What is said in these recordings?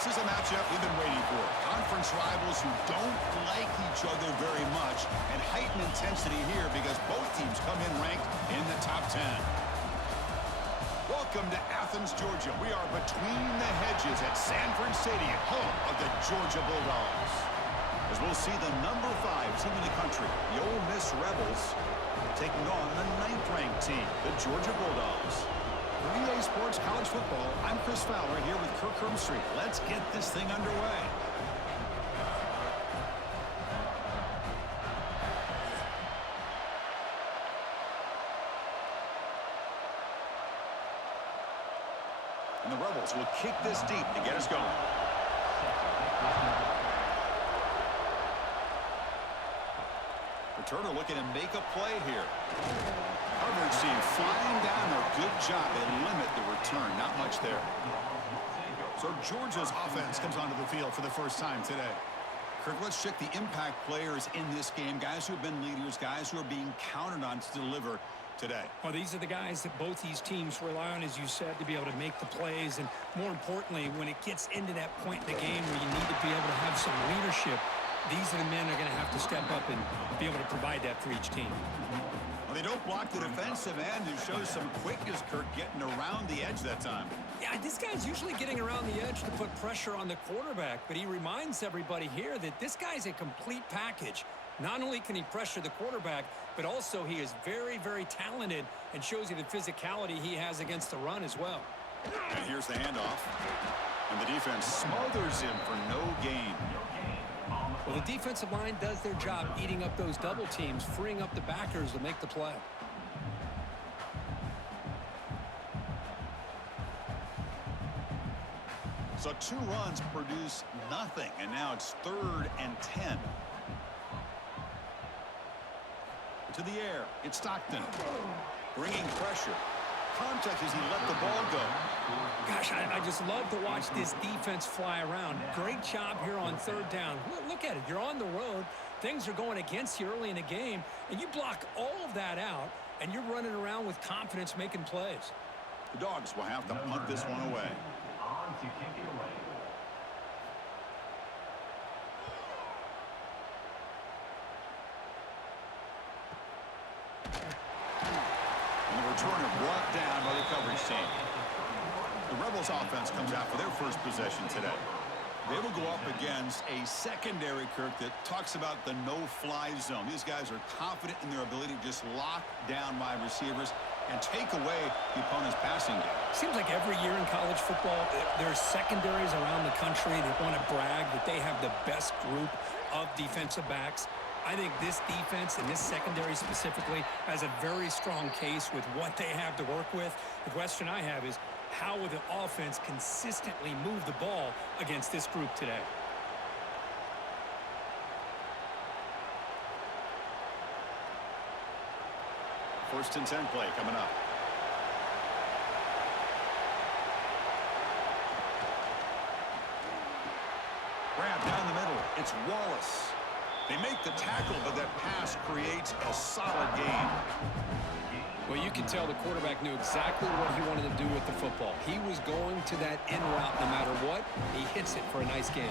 This is a matchup we've been waiting for. Conference rivals who don't like each other very much, and heightened intensity here because both teams come in ranked in the top 10. Welcome to Athens, Georgia. We are between the hedges at Sanford Stadium, home of the Georgia Bulldogs. As we'll see the number 5 team in the country, the Ole Miss Rebels, taking on the 9th-ranked team, the Georgia Bulldogs. For EA Sports College Football, I'm Chris Fowler here with Kirk Herbstreit. Let's get this thing underway. And the Rebels will kick this deep to get us going. Returner looking to make a play here. Coverage team flying down there. Good job. They limit the return. Not much there. So Georgia's offense comes onto the field for the first time today. Kirk, let's check the impact players in this game. Guys who have been leaders, guys who are being counted on to deliver today. Well, these are the guys that both these teams rely on, as you said, to be able to make the plays. And more importantly, when it gets into that point in the game where you need to be able to have some leadership, these are the men that are going to have to step up and be able to provide that for each team. Well, they don't block the defensive end, who shows some quickness, Kirk, getting around the edge that time. Yeah, this guy's usually getting around the edge to put pressure on the quarterback, but he reminds everybody here that this guy's a complete package. Not only can he pressure the quarterback, but also he is very, very talented and shows you the physicality he has against the run as well. And here's the handoff. And the defense smothers him for no gain. Well, the defensive line does their job eating up those double teams, freeing up the backers to make the play. So 2 runs produce nothing, and now it's 3rd and 10. To the air, it's Stockton. Bringing pressure. Contact as he let the ball go. Gosh, I just love to watch this defense fly around. Great job here on 3rd down. Look at it. You're on the road. Things are going against you early in the game, and you block all of that out, and you're running around with confidence making plays. The Dogs will have to punt this one away. On to kick it away. Returner brought down by the coverage team. The Rebels offense comes out for their first possession today. They will go up against a secondary, Kirk, that talks about the no-fly zone. These guys are confident in their ability to just lock down wide receivers and take away the opponent's passing game. Seems like every year in college football, there's secondaries around the country that want to brag that they have the best group of defensive backs. I think this defense and this secondary specifically has a very strong case with what they have to work with. The question I have is, how will the offense consistently move the ball against this group today? First and 10 play coming up. Grab down the middle. It's Wallace. They make the tackle, but that pass creates a solid gain. Well, you can tell the quarterback knew exactly what he wanted to do with the football. He was going to that in route no matter what. He hits it for a nice gain.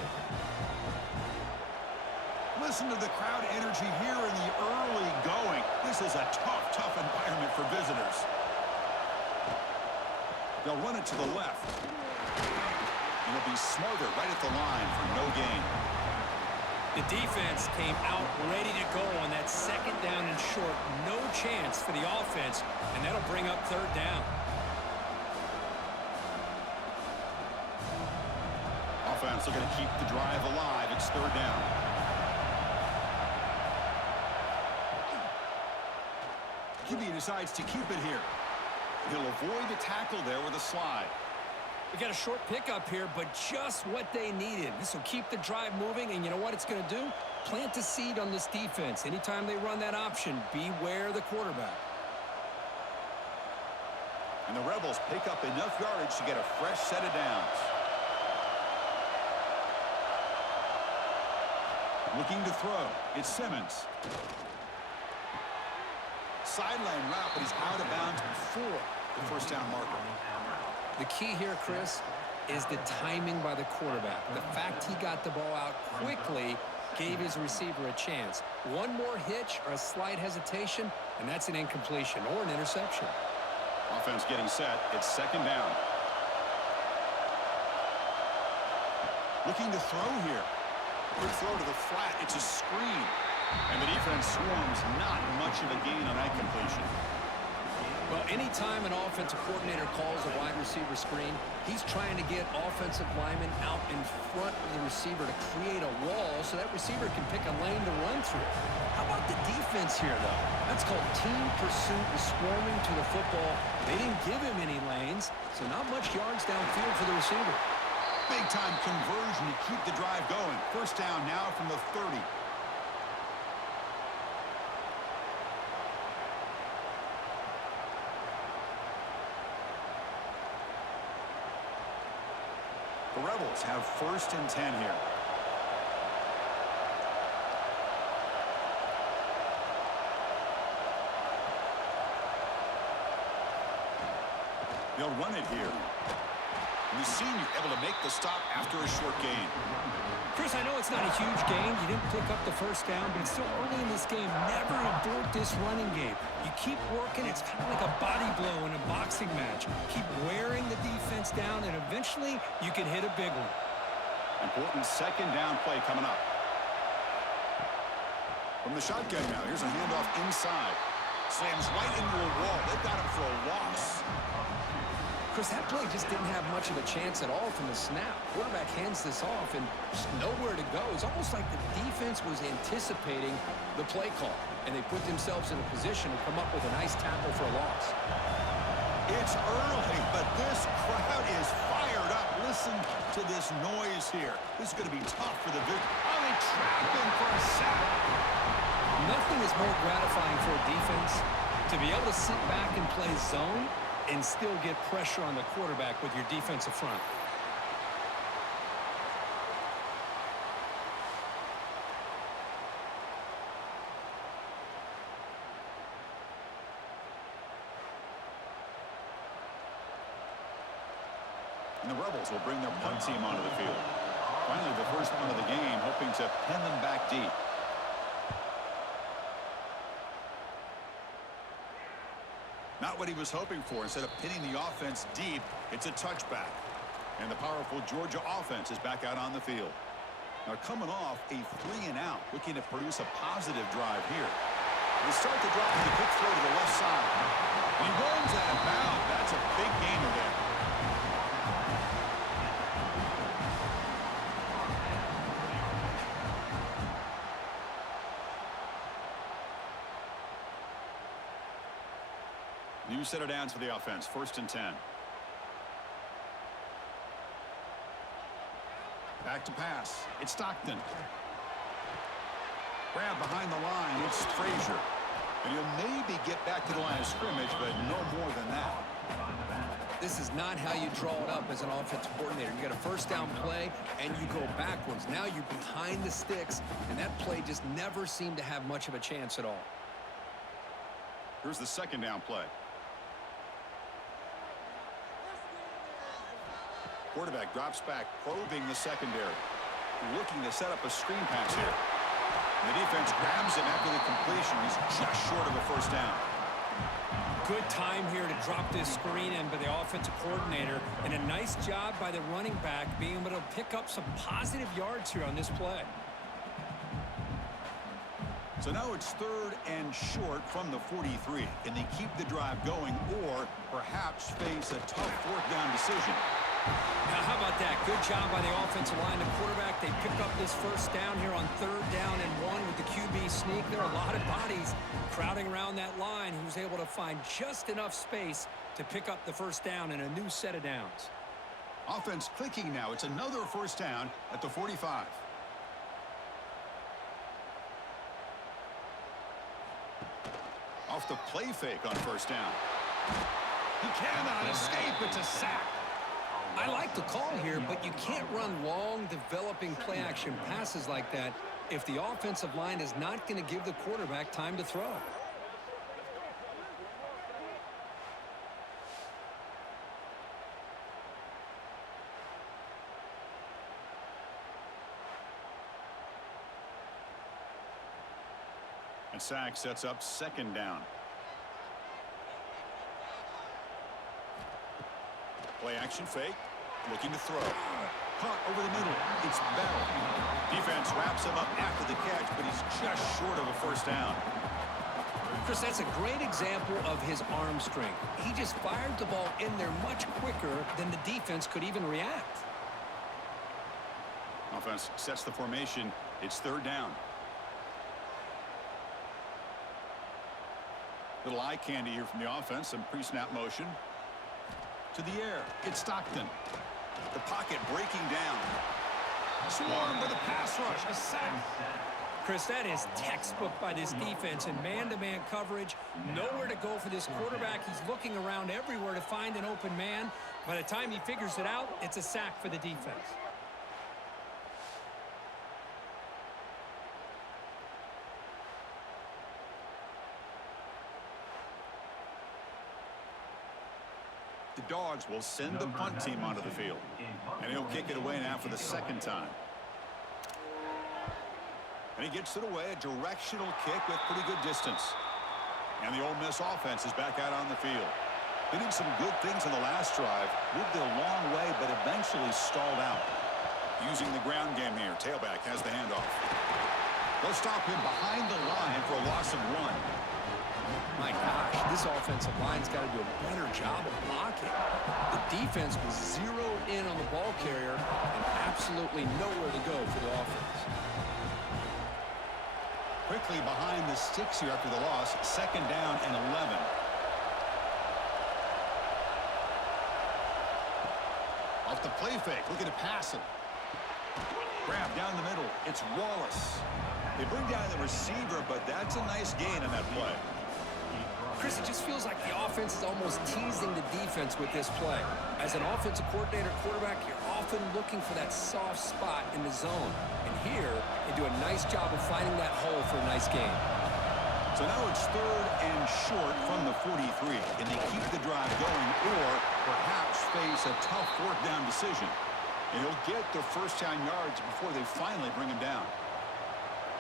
Listen to the crowd energy here in the early going. This is a tough, tough environment for visitors. They'll run it to the left. And it'll be smothered right at the line for no gain. The defense came out ready to go on that 2nd down and short. No chance for the offense, and that'll bring up 3rd down. Offense looking to keep the drive alive. It's 3rd down. QB decides to keep it here. He'll avoid the tackle there with a slide. We got a short pickup here, but just what they needed. This will keep the drive moving, and you know what it's going to do? Plant a seed on this defense. Anytime they run that option, beware the quarterback. And the Rebels pick up enough yardage to get a fresh set of downs. Looking to throw. It's Simmons. Sideline route, but he's out of bounds before the 1st down marker. The key here, Chris, is the timing by the quarterback. The fact he got the ball out quickly gave his receiver a chance. One more hitch or a slight hesitation, and that's an incompletion or an interception. Offense getting set. It's second down. Looking to throw here. Quick throw to the flat. It's a screen. And the defense swarms. Not much of a gain on that completion. Well, anytime an offensive coordinator calls a wide receiver screen, he's trying to get offensive linemen out in front of the receiver to create a wall so that receiver can pick a lane to run through. How about the defense here, though? That's called team pursuit and swarming to the football. They didn't give him any lanes, so not much yards downfield for the receiver. Big-time conversion to keep the drive going. First down now from the 30. The Rebels have first and 10 here. They'll run it here. And the senior able to make the stop after a short gain. Chris, I know it's not a huge gain. You didn't pick up the first down, but it's still early in this game. Never abort this running game. You keep working. It's kind of like a body blow in a boxing match. Keep wearing the defense down, and eventually you can hit a big one. Important second down play coming up. From the shotgun now, here's a handoff inside. Slams right into a wall. They've got him for a loss. Chris, that play just didn't have much of a chance at all from the snap. Quarterback hands this off and just nowhere to go. It's almost like the defense was anticipating the play call, and they put themselves in a position to come up with a nice tackle for a loss. It's early, but this crowd is fired up. Listen to this noise here. This is going to be tough for the victor. Oh, they trapped him for a sack. Nothing is more gratifying for a defense to be able to sit back and play zone and still get pressure on the quarterback with your defensive front. And the Rebels will bring their punt team onto the field. Finally, the first punt of the game, hoping to pin them back deep. Not what he was hoping for. Instead of pinning the offense deep, it's a touchback. And the powerful Georgia offense is back out on the field. Now coming off a 3-and-out, looking to produce a positive drive here. They start the drive with a quick throw to the left side. And he runs out of bounds. That's a big gainer there. New set of downs for the offense. First and 10. Back to pass. It's Stockton. Grab behind the line. It's Frazier. And he'll maybe get back to the line of scrimmage, but no more than that. This is not how you draw it up as an offensive coordinator. You got a first down play, and you go backwards. Now you're behind the sticks, and that play just never seemed to have much of a chance at all. Here's the second down play. Quarterback drops back, probing the secondary. Looking to set up a screen pass here. And the defense grabs him after the completion. He's just short of a first down. Good time here to drop this screen in by the offensive coordinator. And a nice job by the running back being able to pick up some positive yards here on this play. So now it's third and short from the 43. Can they keep the drive going or perhaps face a tough fourth down decision? Now, how about that? Good job by the offensive line. The quarterback, they pick up this first down here on third down and 1 with the QB sneak. There are a lot of bodies crowding around that line. He was able to find just enough space to pick up the first down and a new set of downs. Offense clicking now. It's another first down at the 45. Off the play fake on first down. He cannot escape. It's a sack. I like the call here, but you can't run long, developing play-action passes like that if the offensive line is not going to give the quarterback time to throw. The sack sets up second down. Play action fake. Looking to throw. Caught over the middle. It's Bell. Defense wraps him up after the catch, but he's just short of a first down. Chris, that's a great example of his arm strength. He just fired the ball in there much quicker than the defense could even react. Offense sets the formation. It's third down. Little eye candy here from the offense. Some pre-snap motion. To the air. It's Stockton. The pocket breaking down. Swarmed by the pass rush. A sack. Chris, that is textbook by this defense in man-to-man coverage. Nowhere to go for this quarterback. He's looking around everywhere to find an open man. By the time he figures it out, it's a sack for the defense. The Dogs will send the punt team onto the field. And he'll kick it away now for the second time. And he gets it away, a directional kick with pretty good distance. And the Ole Miss offense is back out on the field. They did some good things in the last drive, moved it a long way, but eventually stalled out. Using the ground game here, tailback has the handoff. They'll stop him behind the line for a loss of 1. My gosh, this offensive line's got to do a better job of blocking. The defense was zeroed in on the ball carrier and absolutely nowhere to go for the offense. Quickly behind the sticks here after the loss. Second down and 11. Off the play fake, looking to pass it. Grab down the middle. It's Wallace. They bring down the receiver, but that's a nice gain on that play. Chris, it just feels like the offense is almost teasing the defense with this play. As an offensive coordinator quarterback, you're often looking for that soft spot in the zone. And here, they do a nice job of finding that hole for a nice gain. So now it's third and short from the 43. Can they keep the drive going or perhaps face a tough fourth down decision? And he'll get the first down yards before they finally bring him down.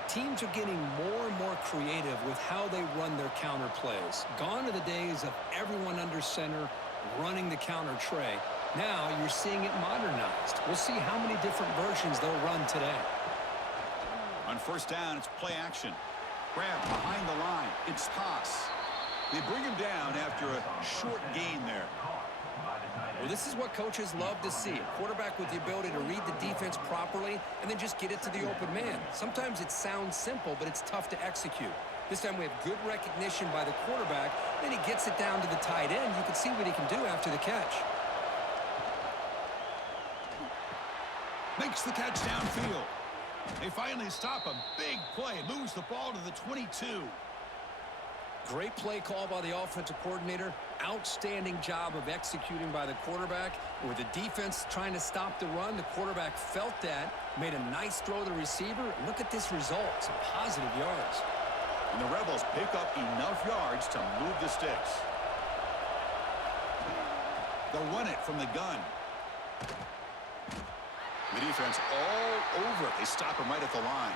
Teams are getting more and more creative with how they run their counter plays. Gone are the days of everyone under center running the counter tray. Now you're seeing it modernized. We'll see how many different versions they'll run today. On first down, it's play action. Grab behind the line. It's toss. They bring him down after a short gain there. Well, this is what coaches love to see. A quarterback with the ability to read the defense properly and then just get it to the open man. Sometimes it sounds simple, but it's tough to execute. This time we have good recognition by the quarterback. Then he gets it down to the tight end. You can see what he can do after the catch. Makes the catch downfield. They finally stop a big play. Moves the ball to the 22. Great play call by the offensive coordinator. Outstanding job of executing by the quarterback. With the defense trying to stop the run, the quarterback felt that, made a nice throw to the receiver. Look at this result, some positive yards. And the Rebels pick up enough yards to move the sticks. They'll run it from the gun. The defense all over it. They stop him right at the line.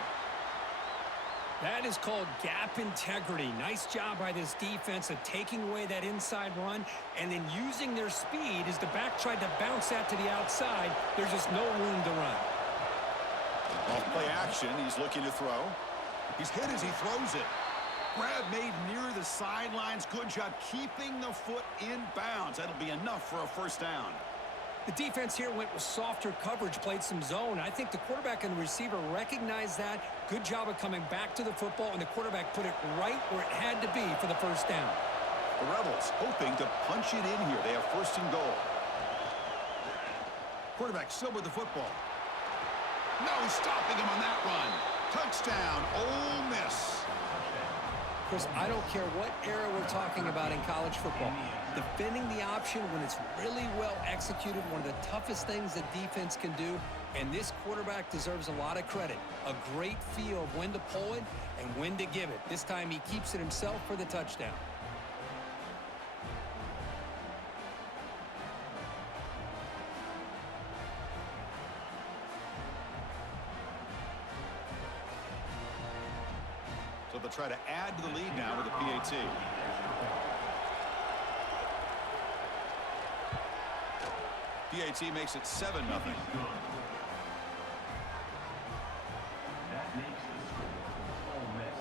That is called gap integrity. Nice job by this defense of taking away that inside run and then using their speed as the back tried to bounce that to the outside. There's just no room to run. Off play action, he's looking to throw. He's hit as he throws it. Grab made near the sidelines. Good job keeping the foot in bounds. That'll be enough for a first down. The defense here went with softer coverage, played some zone. I think the quarterback and the receiver recognized that. Good job of coming back to the football, and the quarterback put it right where it had to be for the first down. The Rebels hoping to punch it in here. They have first and goal. Quarterback still with the football. No stopping him on that run. Touchdown, Ole Miss. Chris, I don't care what era we're talking about in college football. Defending the option when it's really well executed, one of the toughest things that defense can do, and this quarterback deserves a lot of credit. A great feel of when to pull it and when to give it. This time he keeps it himself for the touchdown. So they'll try to add to the lead now with a PAT. PAT makes it 7-0. That makes the score Ole Miss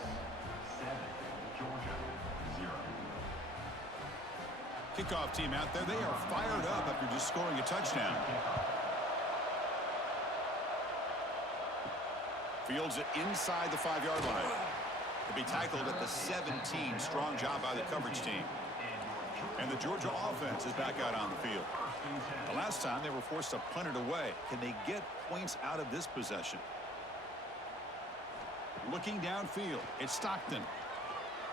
7, Georgia 0. Kickoff team out there. They are fired up after just scoring a touchdown. Fields it inside the 5-yard line. To be tackled at the 17. Strong job by the coverage team. And the Georgia offense is back out on the field. The last time they were forced to punt it away. Can they get points out of this possession? Looking downfield, it's Stockton.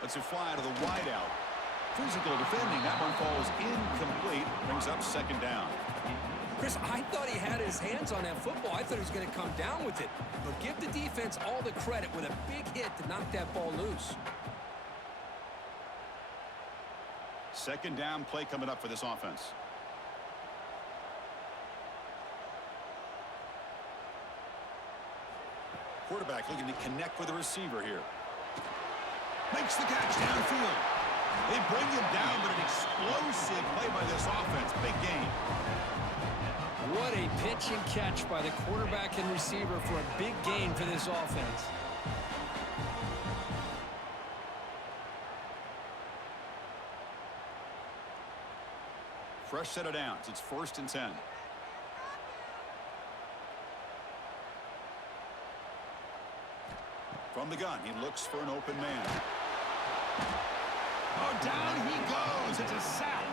Lets it fly to the wideout. Physical defending. That one falls incomplete. Brings up 2nd down. Chris, I thought he had his hands on that football. I thought he was going to come down with it. But give the defense all the credit with a big hit to knock that ball loose. 2nd down play coming up for this offense. Quarterback looking to connect with the receiver here. Makes the catch downfield. They bring him down, but an explosive play by this offense. Big gain. What a pitch and catch by the quarterback and receiver for a big gain for this offense. Fresh set of downs. It's 1st and 10. From the gun, he looks for an open man. Oh, down he goes. It's a sack.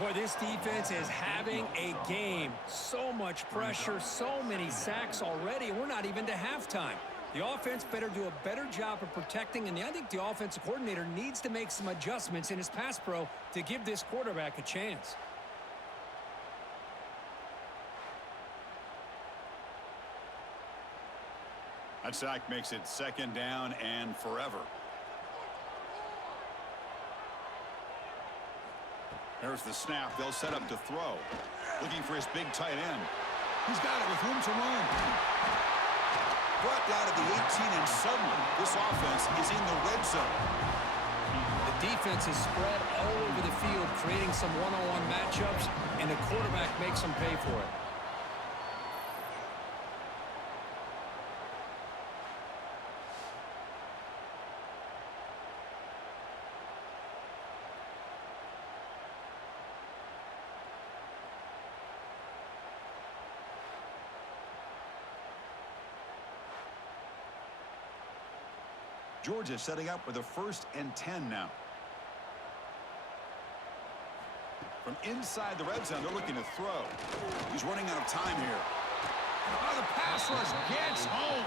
Boy, this defense is having a game. So much pressure, so many sacks already. We're not even to halftime. The offense better do a better job of protecting, and I think the offensive coordinator needs to make some adjustments in his pass pro to give this quarterback a chance. That sack makes it 2nd down and forever. There's the snap. They'll set up to throw. Looking for his big tight end. He's got it with room to run. Brought down at the 18, and suddenly this offense is in the red zone. The defense is spread all over the field, creating some one-on-one matchups, and the quarterback makes them pay for it. Georgia setting up with a 1st and 10 now. From inside the red zone, they're looking to throw. He's running out of time here. Oh, the pass rush gets home.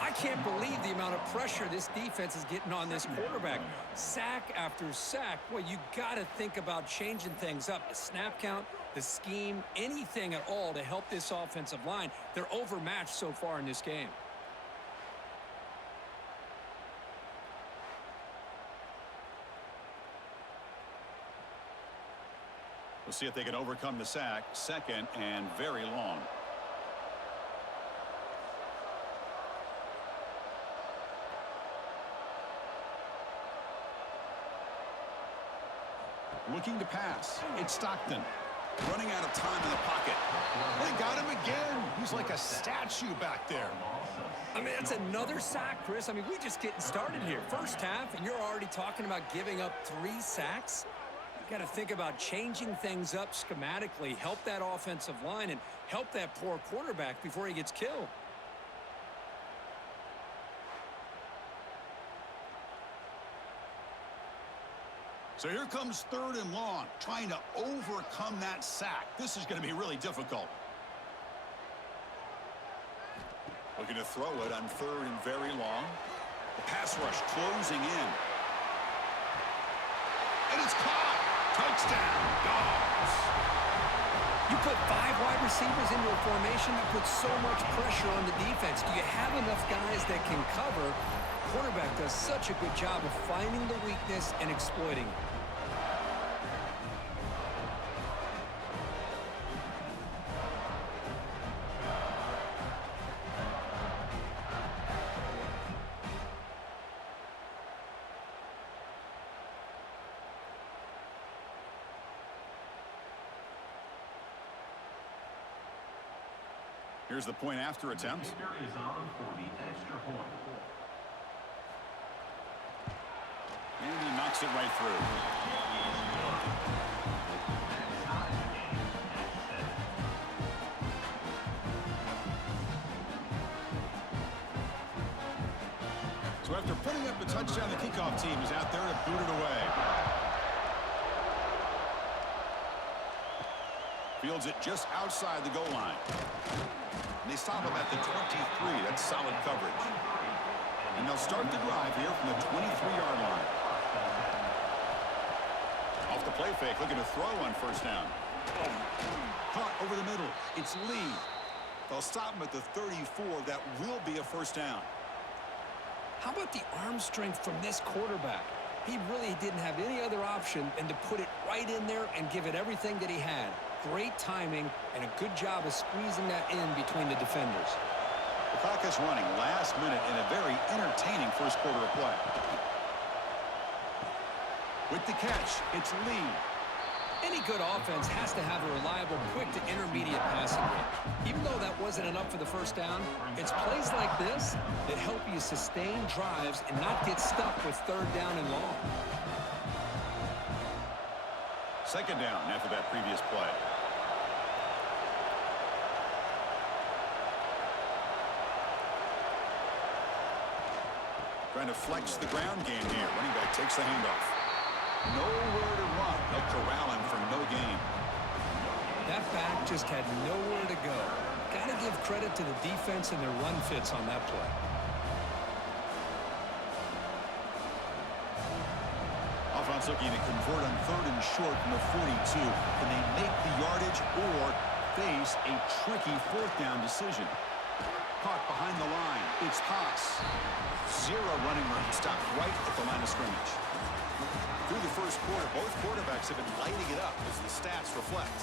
I can't believe the amount of pressure this defense is getting on this quarterback. Sack after sack. Boy, you got to think about changing things up. The snap count, the scheme, anything at all to help this offensive line. They're overmatched so far in this game. We'll see if they can overcome the sack. 2nd and very long. Looking to pass. It's Stockton. Running out of time in the pocket. They got him again. He's like a statue back there. I mean, that's another sack, Chris. I mean, we're just getting started here. First half, and you're already talking about giving up 3 sacks. Got to think about changing things up schematically, help that offensive line, and help that poor quarterback before he gets killed. So here comes 3rd and long, trying to overcome that sack. This is going to be really difficult. Looking to throw it on 3rd and very long. The pass rush closing in. And it's caught. Touchdown, Dogs. You put 5 wide receivers into a formation, you put so much pressure on the defense. Do you have enough guys that can cover? Quarterback does such a good job of finding the weakness and exploiting it. Here's the point after attempt. Kicker is on for the extra point. And he knocks it right through. So after putting up a touchdown, the kickoff team is out there to boot it away. Fields it just outside the goal line. And they stop him at the 23. That's solid coverage. And they'll start the drive here from the 23-yard line. Off the play fake, looking to throw on first down. Caught over the middle. It's Lee. They'll stop him at the 34. That will be a first down. How about the arm strength from this quarterback? He really didn't have any other option than to put it right in there and give it everything that he had. Great timing and a good job of squeezing that in between the defenders. The clock is running last minute in a very entertaining first quarter of play. With the catch, it's Lee. Any good offense has to have a reliable, quick to intermediate passing game. Even though that wasn't enough for the first down, it's plays like this that help you sustain drives and not get stuck with third down and long. Second down after that previous play. Trying to flex the ground game here. Running back takes the handoff. Nowhere to run. They'll corral him for no gain. That back just had nowhere to go. Got to give credit to the defense and their run fits on that play. Offense looking to convert on third and short from the 42. Can they make the yardage or face a tricky fourth down decision? Caught behind the line. It's Haas. Zero running room. Stopped right at the line of scrimmage. Through the first quarter, both quarterbacks have been lighting it up as the stats reflect.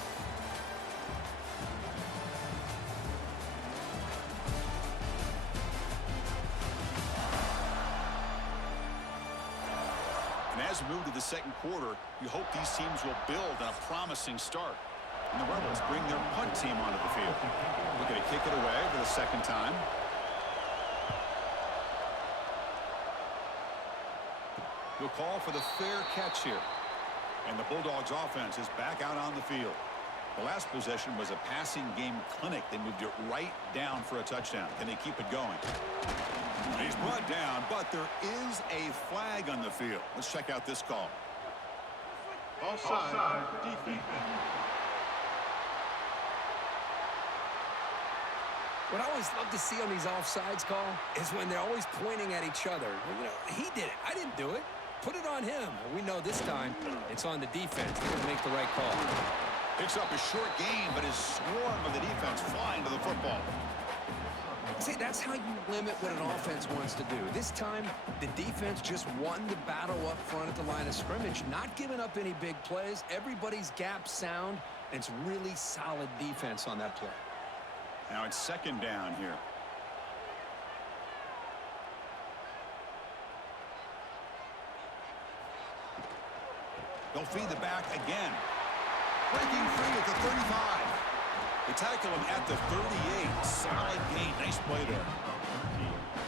And as we move to the second quarter, you hope these teams will build on a promising start. And the Rebels bring their punt team onto the field. Looking to kick it away for the second time. He'll call for the fair catch here. And the Bulldogs offense is back out on the field. The last possession was a passing game clinic. They moved it right down for a touchdown. Can they keep it going? He's brought down, but there is a flag on the field. Let's check out this call. Offside, defense. What I always love to see on these offsides call is when they're always pointing at each other. Well, you know, he did it. I didn't do it. Put it on him. Well, we know this time it's on the defense. They're going to make the right call. Picks up a short gain, but his swarm of the defense flying to the football. See, that's how you limit what an offense wants to do. This time, the defense just won the battle up front at the line of scrimmage, not giving up any big plays. Everybody's gap sound, and it's really solid defense on that play. Now it's second down here. They'll feed the back again. Breaking free at the 35. They tackle him at the 38. Solid gain. Nice play there.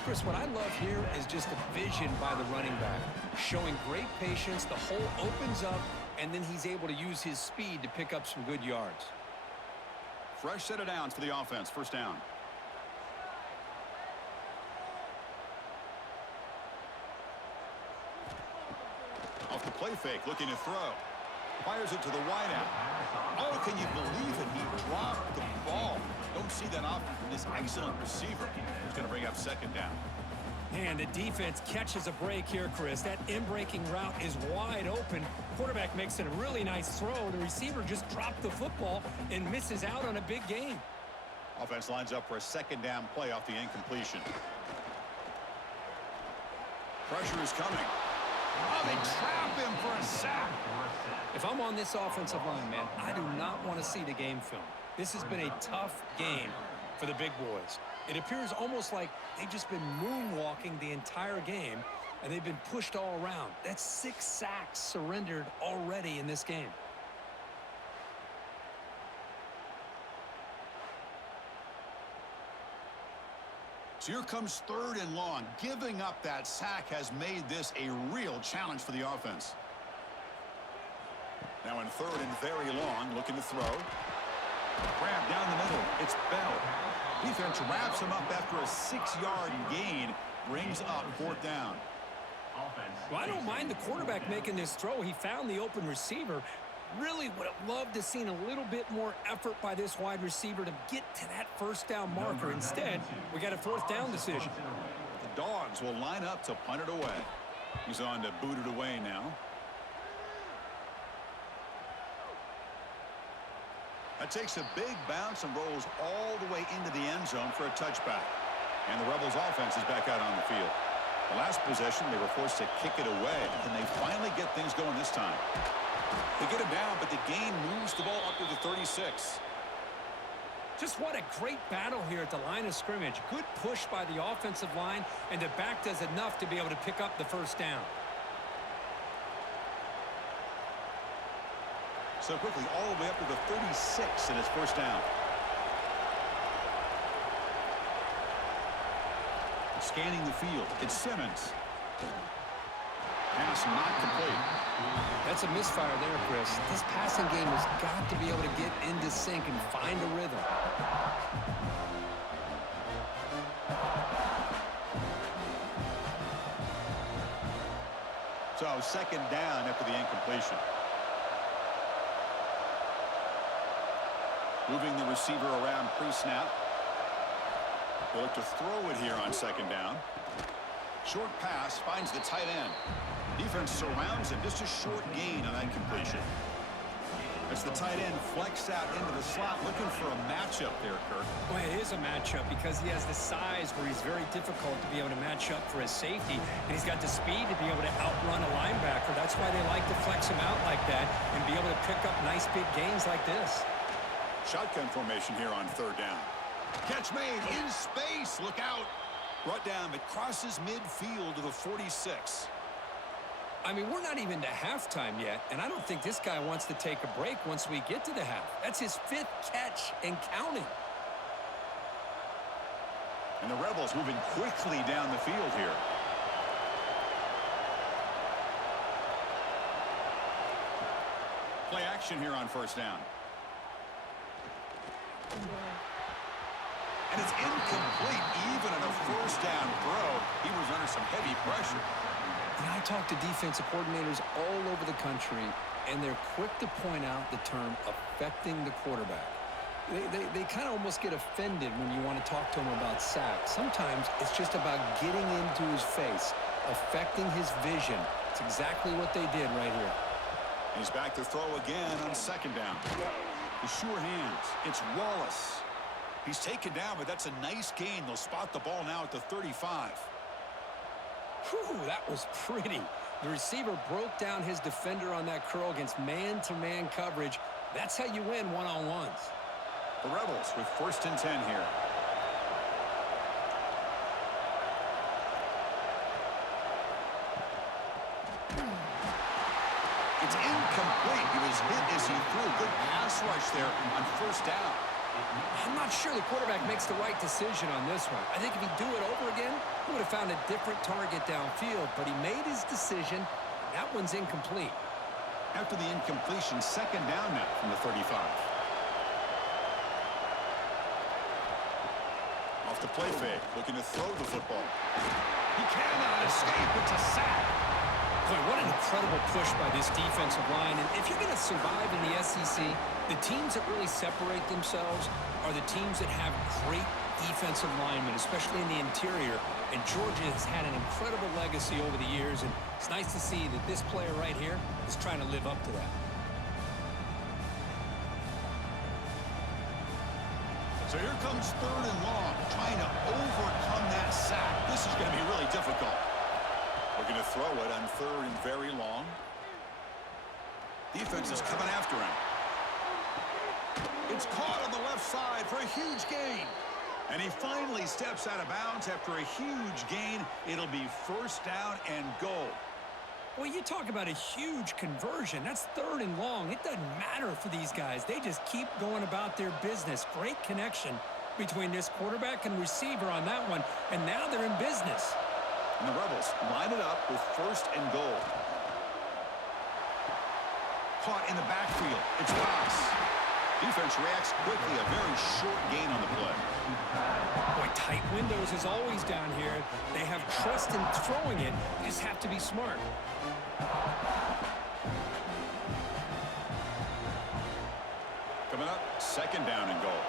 Chris, what I love here is just the vision by the running back. Showing great patience. The hole opens up, and then he's able to use his speed to pick up some good yards. Fresh set of downs for the offense. First down. Off the play fake, looking to throw. Fires it to the wideout. Oh, can you believe it? He dropped the ball. Don't see that often from this excellent receiver. He's going to bring up second down. Man, the defense catches a break here, Chris. That in-breaking route is wide open. Quarterback makes it a really nice throw. The receiver just dropped the football and misses out on a big gain. Offense lines up for a second down play off the incompletion. Pressure is coming. Oh, they trap him for a sack. If I'm on this offensive line, man, I do not want to see the game film. This has been a tough game for the big boys. It appears almost like they've just been moonwalking the entire game, and they've been pushed all around. That's 6 sacks surrendered already in this game. So here comes 3rd and long. Giving up that sack has made this a real challenge for the offense. Now in 3rd and very long, looking to throw. Grab down the middle. It's Bell. Defense wraps him up after a 6-yard gain. Brings up 4th down. Well, I don't mind the quarterback making this throw. He found the open receiver. Really would have loved to seen a little bit more effort by this wide receiver to get to that 1st down marker. Instead, we got a 4th down decision. The Dogs will line up to punt it away. He's on to boot it away now. That takes a big bounce and rolls all the way into the end zone for a touchback. And the Rebels offense is back out on the field. The last possession, they were forced to kick it away, and they finally get things going this time. They get him down, but the gain moves the ball up to the 36. Just what a great battle here at the line of scrimmage. Good push by the offensive line, and the back does enough to be able to pick up the 1st down. So quickly, all the way up to the 36, and it's 1st down. Scanning the field, it's Simmons. Pass not complete. That's a misfire there, Chris. This passing game has got to be able to get into sync and find a rhythm. So 2nd down after the incompletion. Moving the receiver around pre-snap. They'll look to throw it here on 2nd down. Short pass finds the tight end. Defense surrounds him. Just a short gain on that completion. As the tight end flexed out into the slot, looking for a matchup there, Kirk. Well, it is a matchup because he has the size where he's very difficult to be able to match up for his safety, and he's got the speed to be able to outrun a linebacker. That's why they like to flex him out like that and be able to pick up nice big gains like this. Shotgun formation here on 3rd down. Catch made in space. Look out. Brought down, but crosses midfield to the 46. I mean, we're not even to halftime yet, and I don't think this guy wants to take a break once we get to the half. That's his 5th catch and counting. And the Rebels moving quickly down the field here. Play action here on 1st down. And it's incomplete. Even on a 1st down throw, he was under some heavy pressure. You know, I talk to defensive coordinators all over the country, and they're quick to point out the term affecting the quarterback. They kind of almost get offended when you want to talk to them about sacks. Sometimes it's just about getting into his face, affecting his vision. It's exactly what they did right here. He's back to throw again on 2nd down. The sure hands. It's Wallace. He's taken down, but that's a nice gain. They'll spot the ball now at the 35. Whew, that was pretty. The receiver broke down his defender on that curl against man-to-man coverage. That's how you win one-on-ones. The Rebels with 1st and 10 here. It's incomplete. He was hit as he threw. Good pass rush there on 1st down. I'm not sure the quarterback makes the right decision on this one. I think if he'd do it over again, he would have found a different target downfield, but he made his decision. That one's incomplete. After the incompletion, 2nd down now from the 35. Off the play fake, looking to throw the football. He cannot escape. It's a sack. Boy, what an incredible push by this defensive line. And if you're going to survive in the SEC, the teams that really separate themselves are the teams that have great defensive linemen, especially in the interior. And Georgia has had an incredible legacy over the years, and it's nice to see that this player right here is trying to live up to that. So here comes 3rd and long, trying to overcome that sack. This is going to be really difficult. Looking to throw it on 3rd and very long. Defense is coming after him. It's caught on the left side for a huge gain. And he finally steps out of bounds after a huge gain. It'll be 1st down and goal. Well, you talk about a huge conversion. That's 3rd and long. It doesn't matter for these guys. They just keep going about their business. Great connection between this quarterback and receiver on that one, and now they're in business. And the Rebels line it up with 1st and goal. Caught in the backfield. It's Fox. Defense reacts quickly. A very short gain on the play. Boy, tight windows is always down here. They have trust in throwing it. You just have to be smart. Coming up, 2nd down and goal.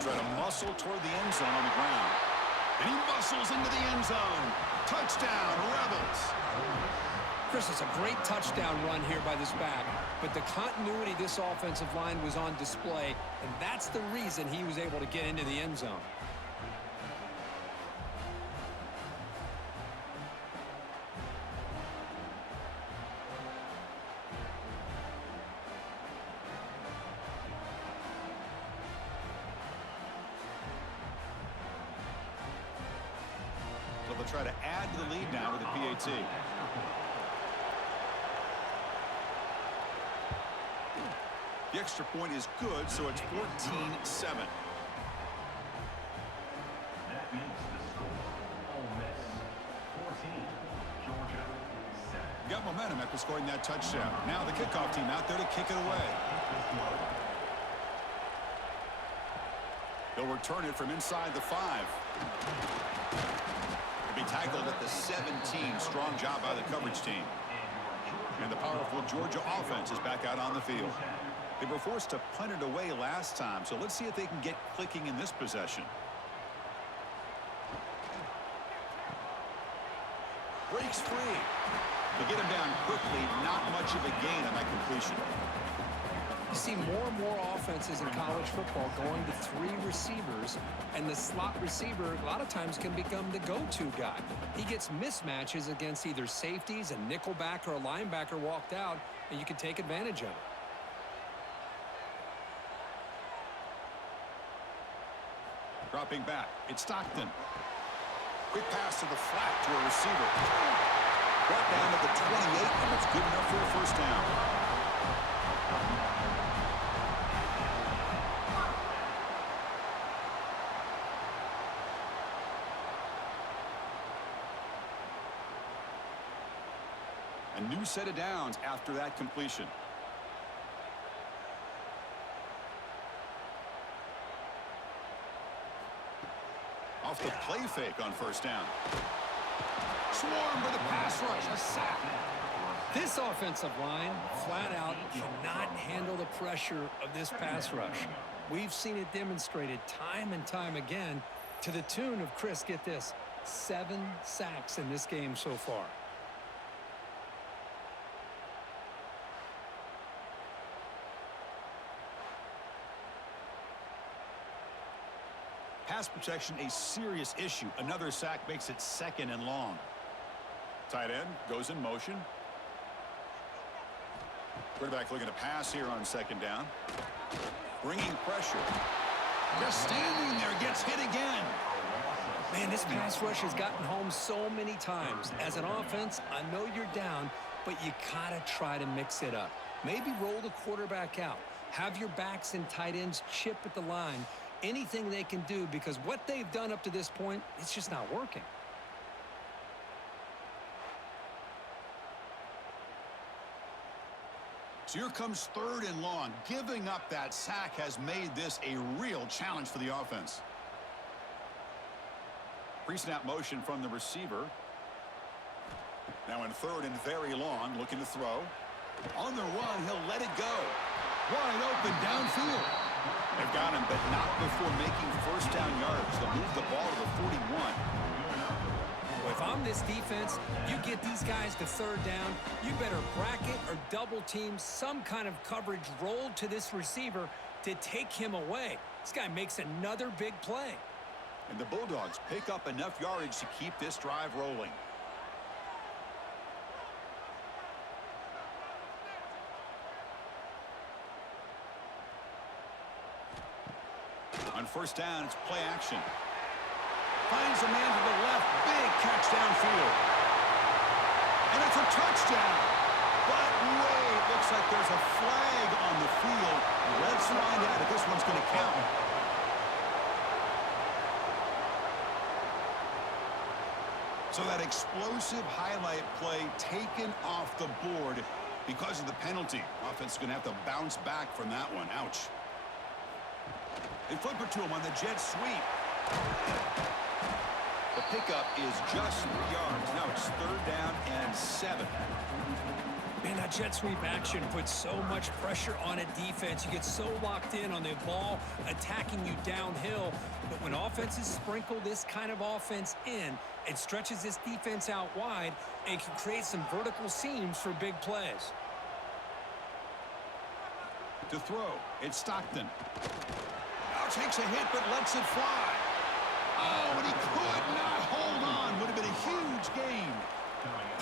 Try to muscle toward the end zone on the ground. And he muscles into the end zone. Touchdown, Rebels. Chris, it's a great touchdown run here by this back, but the continuity of this offensive line was on display, and that's the reason he was able to get into the end zone. So they'll try to add to the lead now with the PAT. The extra point is good, so it's 14-7. That means the score. Ole Miss 14, Georgia 7. Got momentum after scoring that touchdown. Now the kickoff team out there to kick it away. They'll return it from inside the 5. He'll be tackled at the 17. Strong job by the coverage team. And the powerful Georgia offense is back out on the field. They were forced to punt it away last time, so let's see if they can get clicking in this possession. Breaks free. To get him down quickly, not much of a gain on that completion. You see more and more offenses in college football going to 3 receivers, and the slot receiver a lot of times can become the go-to guy. He gets mismatches against either safeties, a nickelback, or a linebacker walked out, and you can take advantage of it. Dropping back, it's Stockton. Quick pass to the flat to a receiver. Brought down at the 28, and it's good enough for a 1st down. A new set of downs after that completion. Off the play fake on 1st down. Swarmed by the pass rush. A sack. This offensive line, flat out, cannot handle the pressure of this pass rush. We've seen it demonstrated time and time again to the tune of, Chris, get this, 7 sacks in this game so far. Pass protection, a serious issue. Another sack makes it 2nd and long. Tight end goes in motion. Quarterback looking to pass here on 2nd down. Bringing pressure. Just standing there, gets hit again. Man, this pass rush has gotten home so many times. As an offense, I know you're down, but you gotta try to mix it up. Maybe roll the quarterback out. Have your backs and tight ends chip at the line. Anything they can do, because what they've done up to this point, it's just not working. So here comes 3rd and long. Giving up that sack has made this a real challenge for the offense. Pre-snap motion from the receiver. Now in 3rd and very long, looking to throw. On the run, he'll let it go. Wide open downfield. They've got him, but not before making 1st down yards. They'll move the ball to the 41. Well, if I'm this defense, you get these guys to 3rd down, you better bracket or double team some kind of coverage rolled to this receiver to take him away. This guy makes another big play. And the Bulldogs pick up enough yardage to keep this drive rolling. On 1st down, it's play action. Finds a man to the left. Big catch downfield. And it's a touchdown. But wait, the looks like there's a flag on the field. Let's find out if this one's going to count. So that explosive highlight play taken off the board because of the penalty. Offense is going to have to bounce back from that one. Ouch. They flip it to him on the jet sweep. The pickup is just 3 yards. Now it's 3rd down and 7. Man, that jet sweep action puts so much pressure on a defense. You get so locked in on the ball attacking you downhill. But when offenses sprinkle this kind of offense in, it stretches this defense out wide and can create some vertical seams for big plays. To throw, it's Stockton. Now takes a hit but lets it fly. Oh, and he could not hold on. Would have been a huge gain.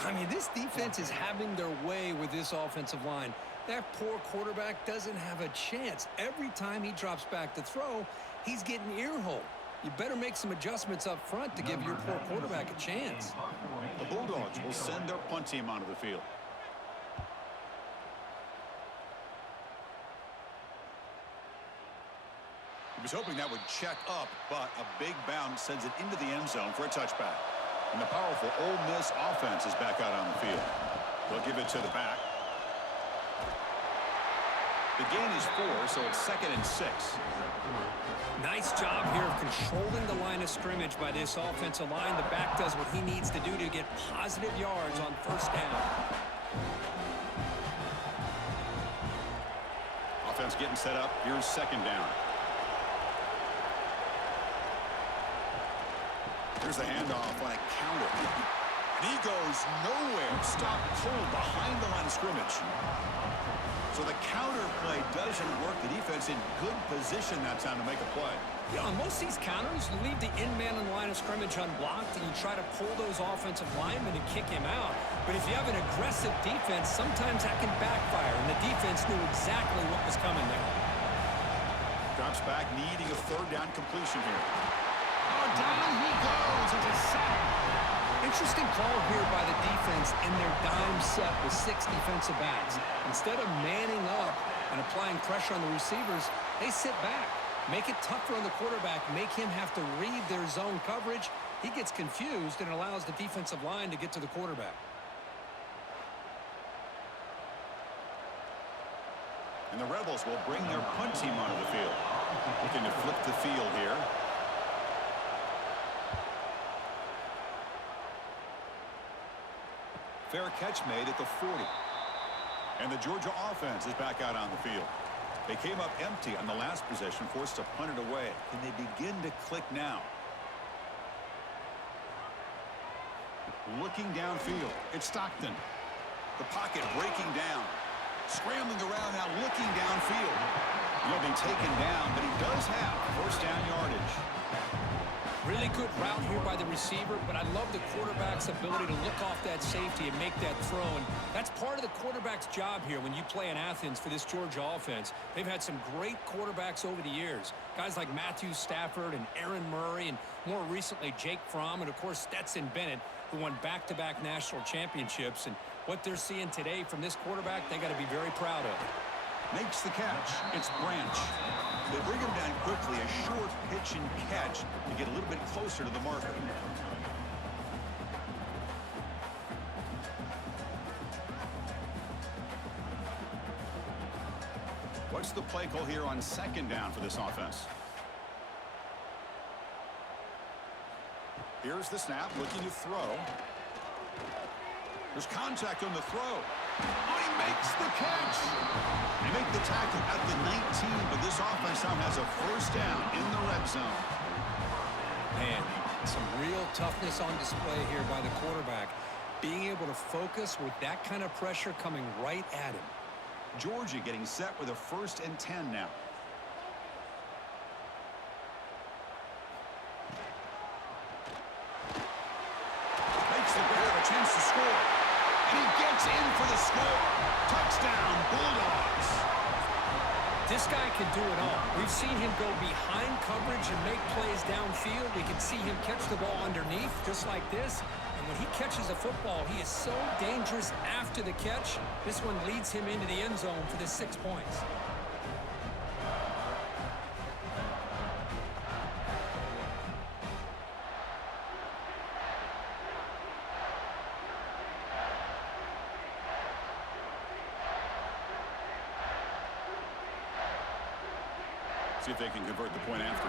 I mean, this defense is having their way with this offensive line. That poor quarterback doesn't have a chance. Every time he drops back to throw, he's getting ear-holed. You better make some adjustments up front to give your poor quarterback a chance. The Bulldogs will send their punt team onto the field. He was hoping that would check up, but a big bounce sends it into the end zone for a touchback. And the powerful Ole Miss offense is back out on the field. They'll give it to the back. The gain is 4, so it's 2nd and 6. Nice job here of controlling the line of scrimmage by this offensive line. The back does what he needs to do to get positive yards on 1st down. Offense getting set up. Here's 2nd down. Here's the handoff on a counter. And he goes nowhere. Stopped cold behind the line of scrimmage. So the counter play doesn't work. The defense in good position that time to make a play. Yeah, on most of these counters, you leave the in-man in the line of scrimmage unblocked, and you try to pull those offensive linemen and kick him out. But if you have an aggressive defense, sometimes that can backfire, and the defense knew exactly what was coming there. Drops back, needing a 3rd down completion here. Oh, down he goes. It's a sack. Interesting call here by the defense in their dime set with 6 defensive backs. Instead of manning up and applying pressure on the receivers, they sit back. Make it tougher on the quarterback. Make him have to read their zone coverage. He gets confused and allows the defensive line to get to the quarterback. And the Rebels will bring their punt team onto the field. Looking to flip the field here. Fair catch made at the 40. And the Georgia offense is back out on the field. They came up empty on the last possession, forced to punt it away. Can they begin to click now? Looking downfield. It's Stockton. The pocket breaking down. Scrambling around now, looking downfield. He'll be taken down, but he does have 1st down yardage. Really good route here by the receiver, but I love the quarterback's ability to look off that safety and make that throw. And that's part of the quarterback's job here when you play in Athens for this Georgia offense. They've had some great quarterbacks over the years. Guys like Matthew Stafford and Aaron Murray, and more recently Jake Fromm, and of course Stetson Bennett, who won back-to-back national championships. And what they're seeing today from this quarterback, they got to be very proud of. Makes the catch. It's Branch. They bring him down quickly, a short pitch and catch to get a little bit closer to the marker. What's the play call here on 2nd down for this offense? Here's the snap, looking to throw. There's contact on the throw. Oh, he makes the catch. They make the tackle at the 19, but this offense now has a 1st down in the red zone. Man, some real toughness on display here by the quarterback. Being able to focus with that kind of pressure coming right at him. Georgia getting set with a 1st and 10 now. Makes the Bear a chance to score. And he gets in for the score. Touchdown, Bulldogs. This guy can do it all. We've seen him go behind coverage and make plays downfield. We can see him catch the ball underneath just like this. And when he catches a football, he is so dangerous after the catch. This one leads him into the end zone for the 6 points. See if they can convert the point after.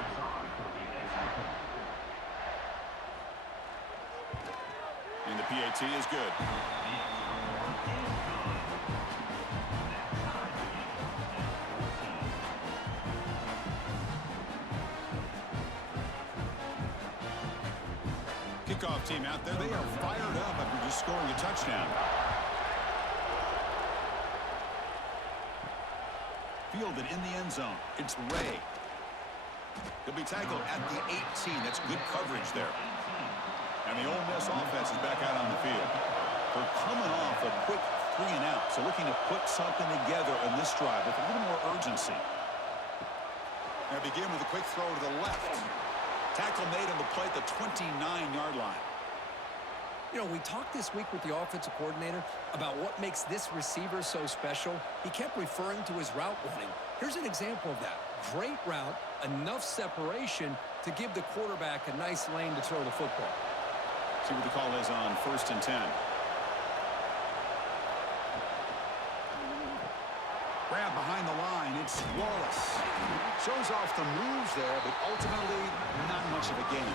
And the PAT is good. Kickoff team out there. They are fired up after just scoring a touchdown. Fielded in the end zone. It's Ray. He'll be tackled at the 18. That's good coverage there. And the Ole Miss offense is back out on the field. They're coming off a quick 3 and out, so looking to put something together in this drive with a little more urgency. They begin with a quick throw to the left. Tackle made on the play at the 29-yard line. You know, we talked this week with the offensive coordinator about what makes this receiver so special. He kept referring to his route running. Here's an example of that. Great route, enough separation to give the quarterback a nice lane to throw the football. See what the call is on 1st and 10. Grab behind the line. It's Wallace. Shows off the moves there, but ultimately not much of a gain.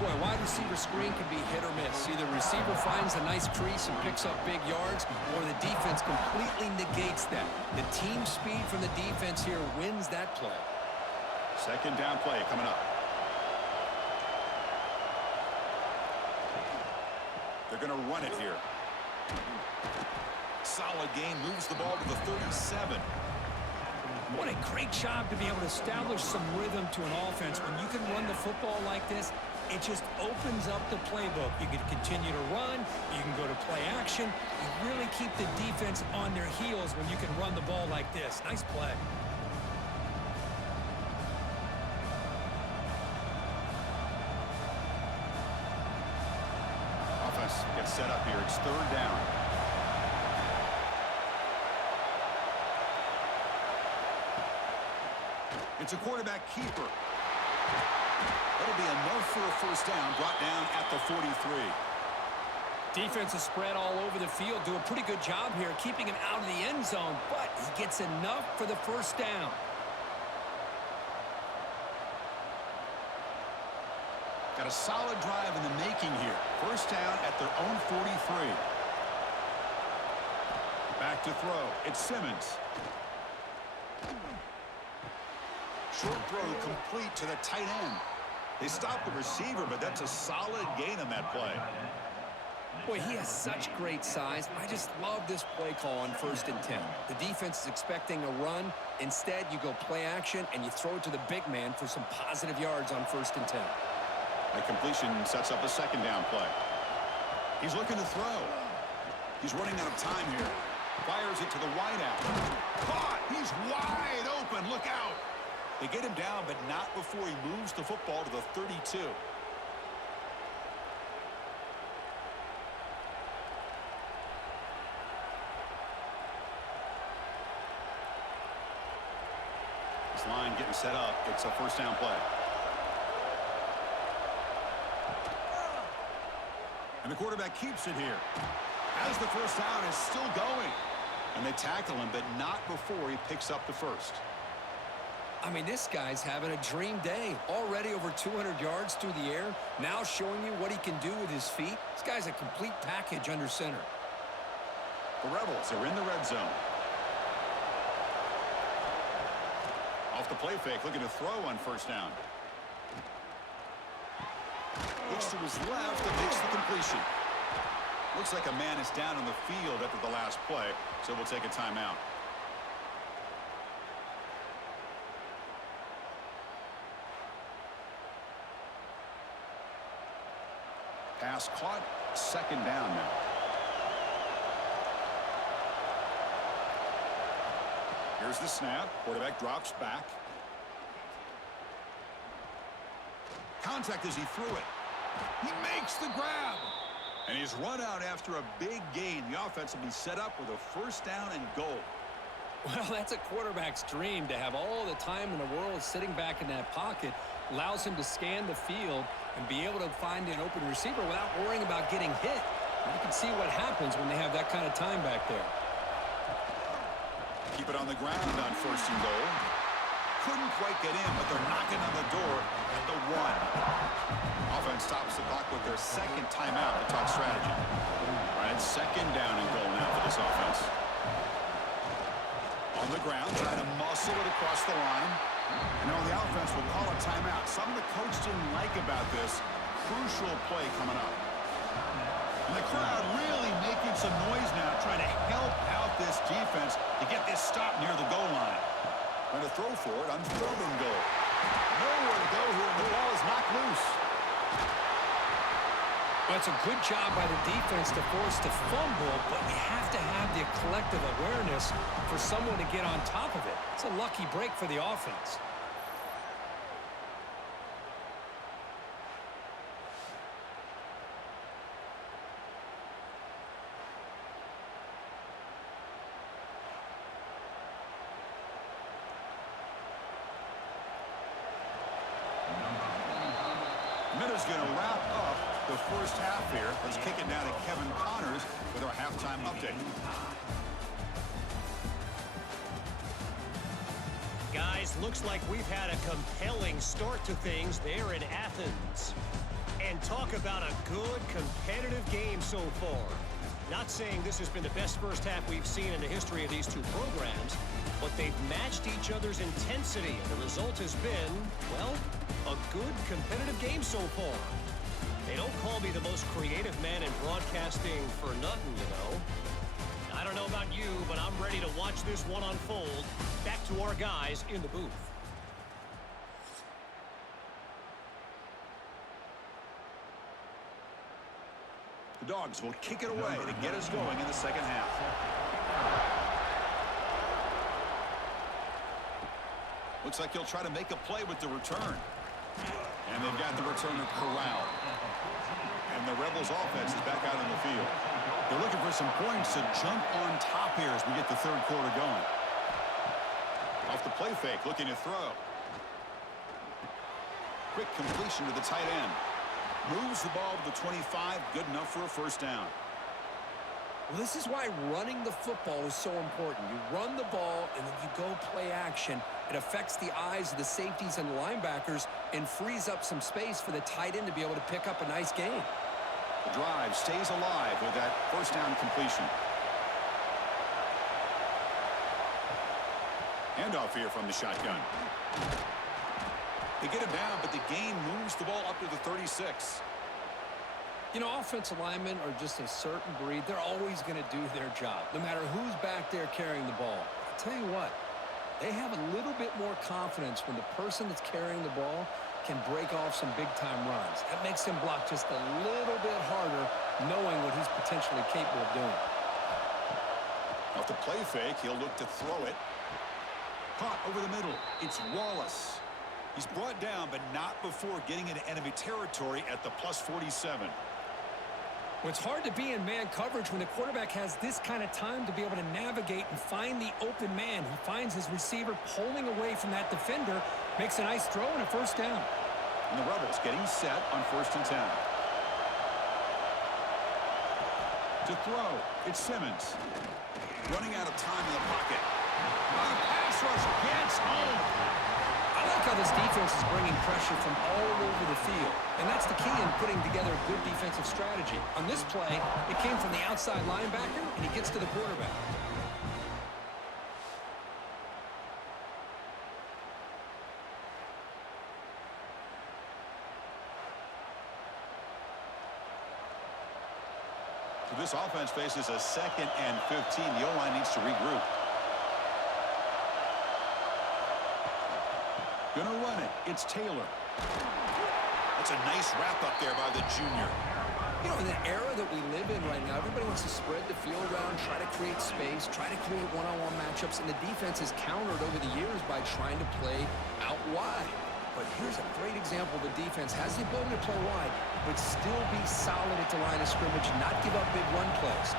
Boy, wide receiver screen can be hit or miss. Either receiver finds a nice crease and picks up big yards, or the defense completely negates that. The team speed from the defense here wins that play. Second down play coming up. They're going to run it here. Solid gain, moves the ball to the 37. What a great job to be able to establish some rhythm to an offense. When you can run the football like this, it just opens up the playbook. You can continue to run. You can go to play action. You really keep the defense on their heels when you can run the ball like this. Nice play. Offense gets set up here. It's 3rd down. It's a quarterback keeper. That'll be enough for a 1st down, brought down at the 43. Defense is spread all over the field. Do a pretty good job here keeping him out of the end zone, but he gets enough for the 1st down. Got a solid drive in the making here. 1st down at their own 43. Back to throw. It's Simmons. Short throw complete to the tight end. They stopped the receiver, but that's a solid gain on that play. Boy, he has such great size. I just love this play call on 1st and 10. The defense is expecting a run. Instead, you go play action, and you throw it to the big man for some positive yards on 1st and 10. A completion sets up a 2nd down play. He's looking to throw. He's running out of time here. Fires it to the wideout. Caught! He's wide open. Look out! They get him down, but not before he moves the football to the 32. This line getting set up. It's a 1st down play. And the quarterback keeps it here. As the 1st down is still going. And they tackle him, but not before he picks up the 1st. I mean, this guy's having a dream day. Already over 200 yards through the air. Now showing you what he can do with his feet. This guy's a complete package under center. The Rebels are in the red zone. Off the play fake, looking to throw on 1st down. Looks to his left and makes the completion. Looks like a man is down on the field after the last play, so we'll take a timeout. Pass caught, 2nd down now. Here's the snap. Quarterback drops back. Contact as he threw it. He makes the grab. And he's run out after a big gain. The offense will be set up with a first down and goal. Well, that's a quarterback's dream to have all the time in the world sitting back in that pocket. Allows him to scan the field and be able to find an open receiver without worrying about getting hit. And you can see what happens when they have that kind of time back there. Keep it on the ground on first and goal. Couldn't quite get in, but they're knocking on the door at the 1. Offense stops the clock with their second timeout to talk strategy. All right, second down and goal now for this offense. On the ground, trying to muscle it across the line. You know, the offense will call a timeout. Something the coach didn't like about this. Crucial play coming up. And the crowd really making some noise now, trying to help out this defense to get this stop near the goal line. Going to throw for it on third and goal. Nowhere to go here, and the ball is knocked loose. Well, it's a good job by the defense to force the fumble, but you have to have the collective awareness for someone to get on top of it. It's a lucky break for the offense. Minutes going to wrap up the first half here. Let's kick it down to Kevin Connors with our halftime update. Guys, looks like we've had a compelling start to things there in Athens. And talk about a good competitive game so far. Not saying this has been the best first half we've seen in the history of these two programs, but they've matched each other's intensity, and the result has been, well, a good competitive game so far. They don't call me the most creative man in broadcasting for nothing, you know. I don't know about you, but I'm ready to watch this one unfold. Back to our guys in the booth. The Dogs will kick it away to get us going in the second half. Looks like he'll try to make a play with the return. And they've got the returner corralled. And the Rebels offense is back out on the field. They're looking for some points to jump on top here as we get the third quarter going. Off the play fake, looking to throw. Quick completion to the tight end. Moves the ball to the 25, good enough for a first down. Well, this is why running the football is so important. You run the ball, and then you go play action. It affects the eyes of the safeties and linebackers and frees up some space for the tight end to be able to pick up a nice gain. The drive stays alive with that first down completion. Handoff here from the shotgun. They get him down, but the gain moves the ball up to the 36. You know, offensive linemen are just a certain breed. They're always going to do their job, no matter who's back there carrying the ball. I'll tell you what, they have a little bit more confidence when the person that's carrying the ball can break off some big-time runs. That makes him block just a little bit harder, knowing what he's potentially capable of doing. Off the play fake, he'll look to throw it. Caught over the middle. It's Wallace. He's brought down, but not before getting into enemy territory at the plus 47. Well, it's hard to be in man coverage when the quarterback has this kind of time to be able to navigate and find the open man. He finds his receiver pulling away from that defender, makes a nice throw and a first down. And the Rebels getting set on 1st and 10. To throw, it's Simmons. Running out of time in the pocket. The pass rush gets home. I like how this defense is bringing pressure from all over the field, and that's the key in putting together a good defensive strategy. On this play, it came from the outside linebacker, and he gets to the quarterback. So this offense faces a 2nd and 15. The O-line needs to regroup. Gonna run it. It's Taylor. That's a nice wrap up there by the junior. You know, in the era that we live in right now, everybody wants to spread the field around, try to create space, try to create one-on-one matchups, and the defense is countered over the years by trying to play out wide. but here's a great example of the defense has the ability to play wide, but still be solid at the line of scrimmage and not give up big run plays.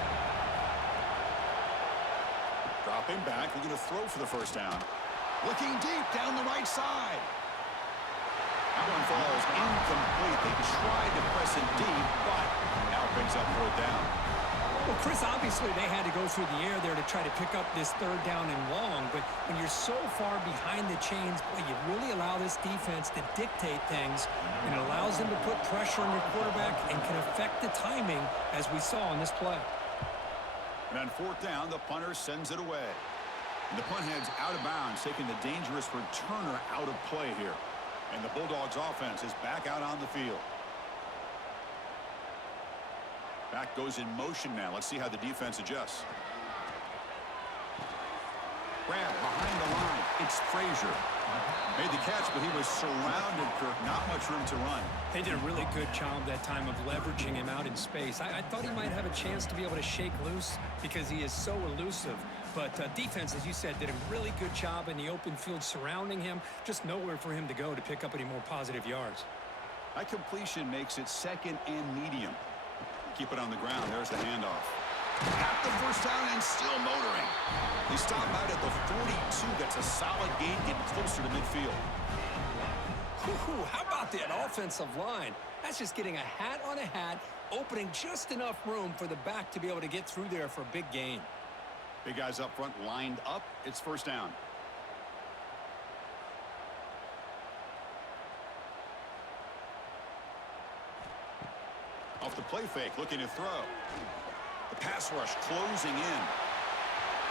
Dropping back, looking to throw for the first down. Looking deep down the right side. That one falls incomplete. They tried to press it deep, but now brings up third down. Well, Chris, obviously they had to go through the air there to try to pick up this third down and long, but when you're so far behind the chains, boy, you really allow this defense to dictate things, and it allows them to put pressure on your quarterback and can affect the timing, as we saw on this play. And on fourth down, the punter sends it away. And the punt heads out of bounds, taking the dangerous returner out of play here. And the Bulldogs offense is back out on the field. Back goes in motion now. Let's see how the defense adjusts. Grab behind the line. It's Frazier. Made the catch, but he was surrounded, Kirk. Not much room to run. They did a really good job that time of leveraging him out in space. I thought he might have a chance to be able to shake loose because he is so elusive. But defense, as you said, did a really good job in the open field surrounding him. Just nowhere for him to go to pick up any more positive yards. That completion makes it second and medium. Keep it on the ground. There's the handoff. Got the first down and still motoring. They stop out at the 42. That's a solid gain, getting closer to midfield. How about that offensive line? That's just getting a hat on a hat, opening just enough room for the back to be able to get through there for a big gain. Big guys up front lined up. It's first down. Off the play fake, looking to throw. The pass rush closing in.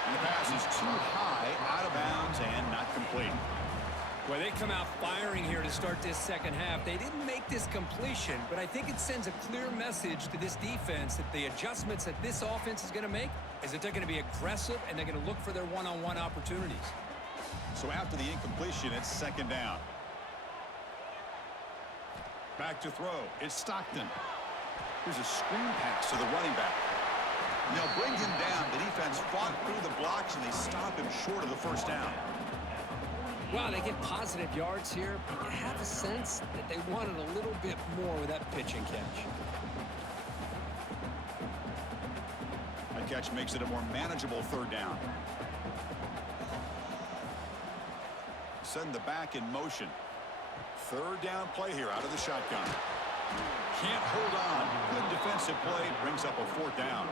And the pass is too high, out of bounds, and not complete. Well, they come out firing here to start this second half. They didn't make this completion, but I think it sends a clear message to this defense that the adjustments that this offense is going to make is that they're going to be aggressive and they're going to look for their one-on-one opportunities. So after the incompletion, it's second down. Back to throw. It's Stockton. Here's a screen pass to the running back. And they'll bring him down. The defense fought through the blocks, and they stop him short of the first down. Well, they get positive yards here, but you have a sense that they wanted a little bit more with that pitch and catch. That catch makes it a more manageable third down. Send the back in motion. Third down play here out of the shotgun. Can't hold on. Good defensive play. Brings up a fourth down.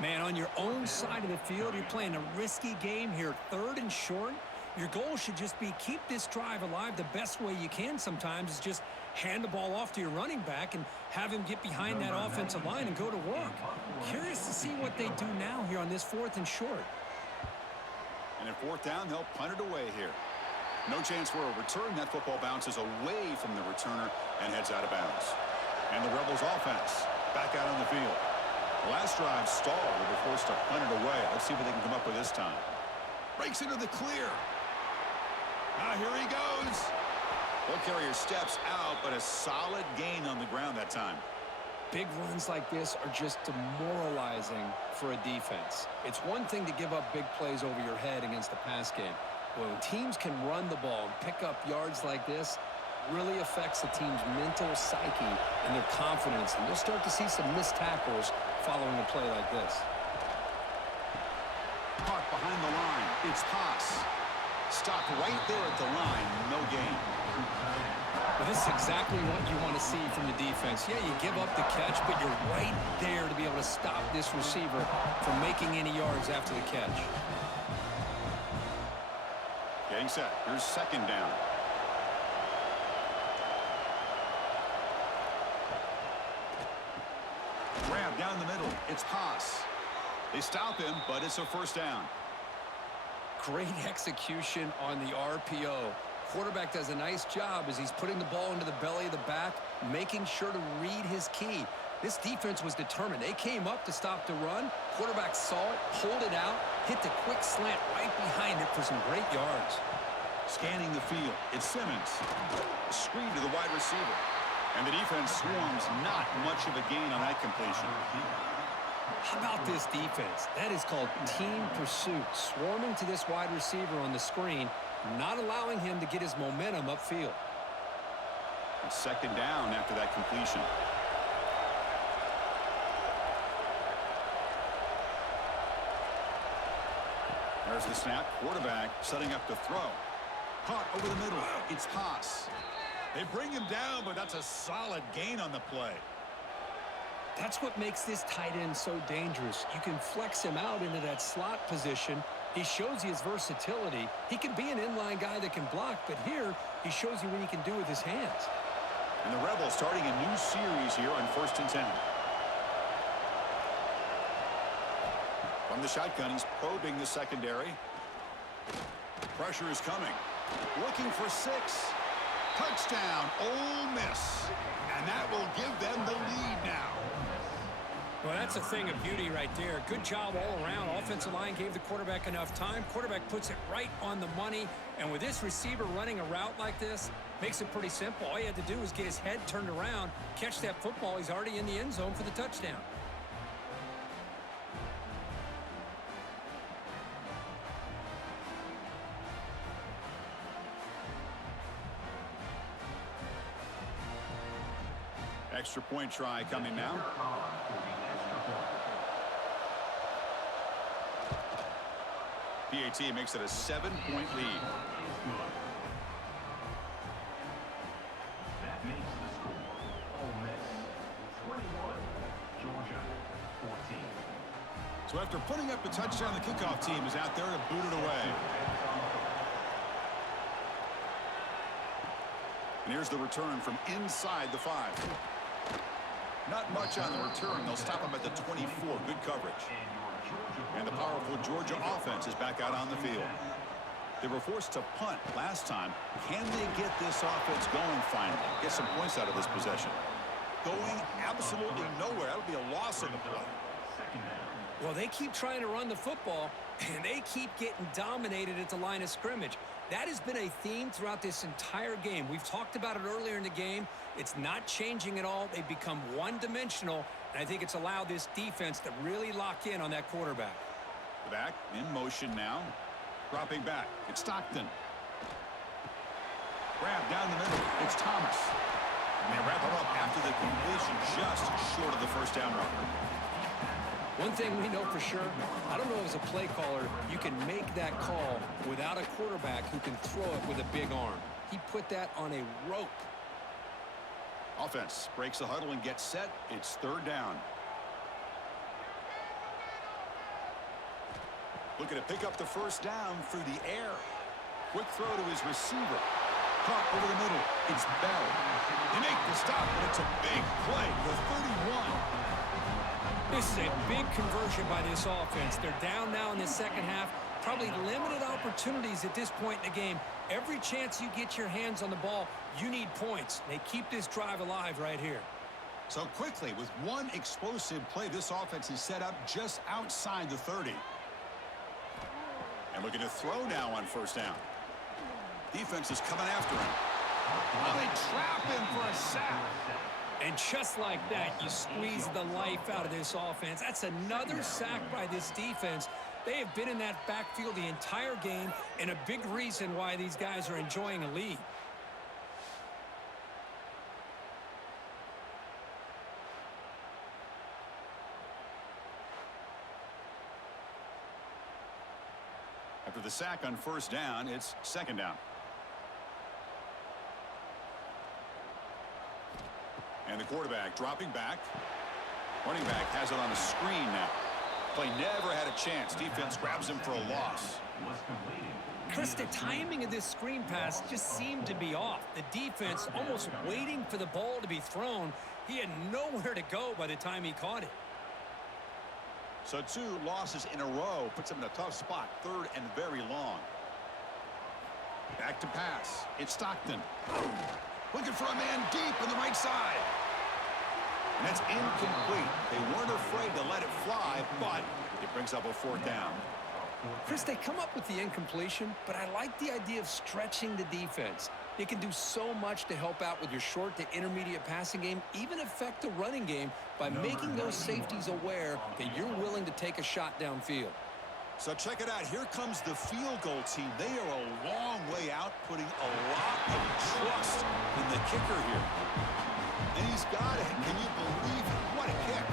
Man, on your own side of the field, you're playing a risky game here. Third and short. Your goal should just be keep this drive alive the best way you can sometimes is just hand the ball off to your running back and have him get behind that offensive line and go to work. Curious to see what they do now here on this fourth and short. And at fourth down, they'll punt it away here. No chance for a return. That football bounces away from the returner and heads out of bounds. And the Rebels offense back out on the field. The last drive stalled. They were forced to punt it away. Let's see what they can come up with this time. Breaks into the clear. Here he goes. Ball carrier steps out, but a solid gain on the ground that time. Big runs like this are just demoralizing for a defense. It's one thing to give up big plays over your head against the pass game. When teams can run the ball and pick up yards like this, really affects the team's mental psyche and their confidence. And you'll start to see some missed tackles following a play like this. Caught behind the line. It's Haas. Stopped right there at the line. No gain. Well, this is exactly what you want to see from the defense. Yeah, you give up the catch, but you're right there to be able to stop this receiver from making any yards after the catch. Getting set. Here's second down. Grab down the middle. It's Haas. They stop him, but it's a first down. Great execution on the RPO. Quarterback does a nice job as he's putting the ball into the belly of the back, making sure to read his key. This defense was determined. They came up to stop the run. Quarterback saw it, pulled it out, hit the quick slant right behind it for some great yards. Scanning the field. It's Simmons. Screen to the wide receiver. And the defense swarms. Not much of a gain on that completion. How about this defense? That is called team pursuit. Swarming to this wide receiver on the screen, not allowing him to get his momentum upfield. It's second down after that completion. There's the snap. Quarterback setting up to throw. Caught over the middle. It's Haas. They bring him down, but that's a solid gain on the play. That's what makes this tight end so dangerous. You can flex him out into that slot position. He shows you his versatility. He can be an inline guy that can block, but here he shows you what he can do with his hands. And the Rebels starting a new series here on 1st and 10. From the shotgun, he's probing the secondary. Pressure is coming. Looking for 6. Touchdown, Ole Miss. And that will give them the lead now. Well, that's a thing of beauty right there. Good job all around. Offensive line gave the quarterback enough time. Quarterback puts it right on the money. And with this receiver running a route like this, makes it pretty simple. All you had to do was get his head turned around, catch that football. He's already in the end zone for the touchdown. Extra point try coming now. PAT makes it a 7-point lead. That makes the score Ole Miss 21, Georgia 14. So after putting up the touchdown, the kickoff team is out there to boot it away. And here's the return from inside the 5. Not much on the return. They'll stop him at the 24. Good coverage. And the powerful Georgia offense is back out on the field. They were forced to punt last time. Can they get this offense going finally? Get some points out of this possession. Going absolutely nowhere. That'll be a loss of the play. Well, they keep trying to run the football, and they keep getting dominated at the line of scrimmage. That has been a theme throughout this entire game. We've talked about it earlier in the game. It's not changing at all. They've become one-dimensional, and I think it's allowed this defense to really lock in on that quarterback. The back in motion now. Dropping back. It's Stockton. Grab down the middle. It's Thomas. And they wrap it up after the completion just short of the first down marker. One thing we know for sure, I don't know as a play caller, you can make that call without a quarterback who can throw it with a big arm. He put that on a rope. Offense breaks the huddle and gets set. It's third down. Looking to pick up the first down through the air. Quick throw to his receiver. Caught over the middle. It's Bell. They make the stop, but it's a big play for 31. This is a big conversion by this offense. They're down now in the second half. Probably limited opportunities at this point in the game. Every chance you get your hands on the ball, you need points. They keep this drive alive right here. So quickly, with one explosive play, this offense is set up just outside the 30. And looking to throw now on first down. Defense is coming after him. Oh, they trap him for a sack. And just like that, you squeeze the life out of this offense. That's another sack by this defense. They have been in that backfield the entire game, and a big reason why these guys are enjoying a lead. After the sack on first down, it's second down. And the quarterback dropping back. Running back has it on the screen now. Play never had a chance. Defense grabs him for a loss. Chris, the timing of this screen pass just seemed to be off. The defense almost waiting for the ball to be thrown. He had nowhere to go by the time he caught it. So 2 losses in a row puts him in a tough spot. Third and very long. Back to pass. It's Stockton. Looking for a man deep on the right side. And that's incomplete. They weren't afraid to let it fly, but it brings up a fourth down. Chris, they come up with the incompletion, but I like the idea of stretching the defense. It can do so much to help out with your short to intermediate passing game, even affect the running game by making those safeties aware that you're willing to take a shot downfield. So check it out. Here comes the field goal team. They are a long way out, putting a lot of trust in the kicker here. And he's got it. Can you believe it? What a kick.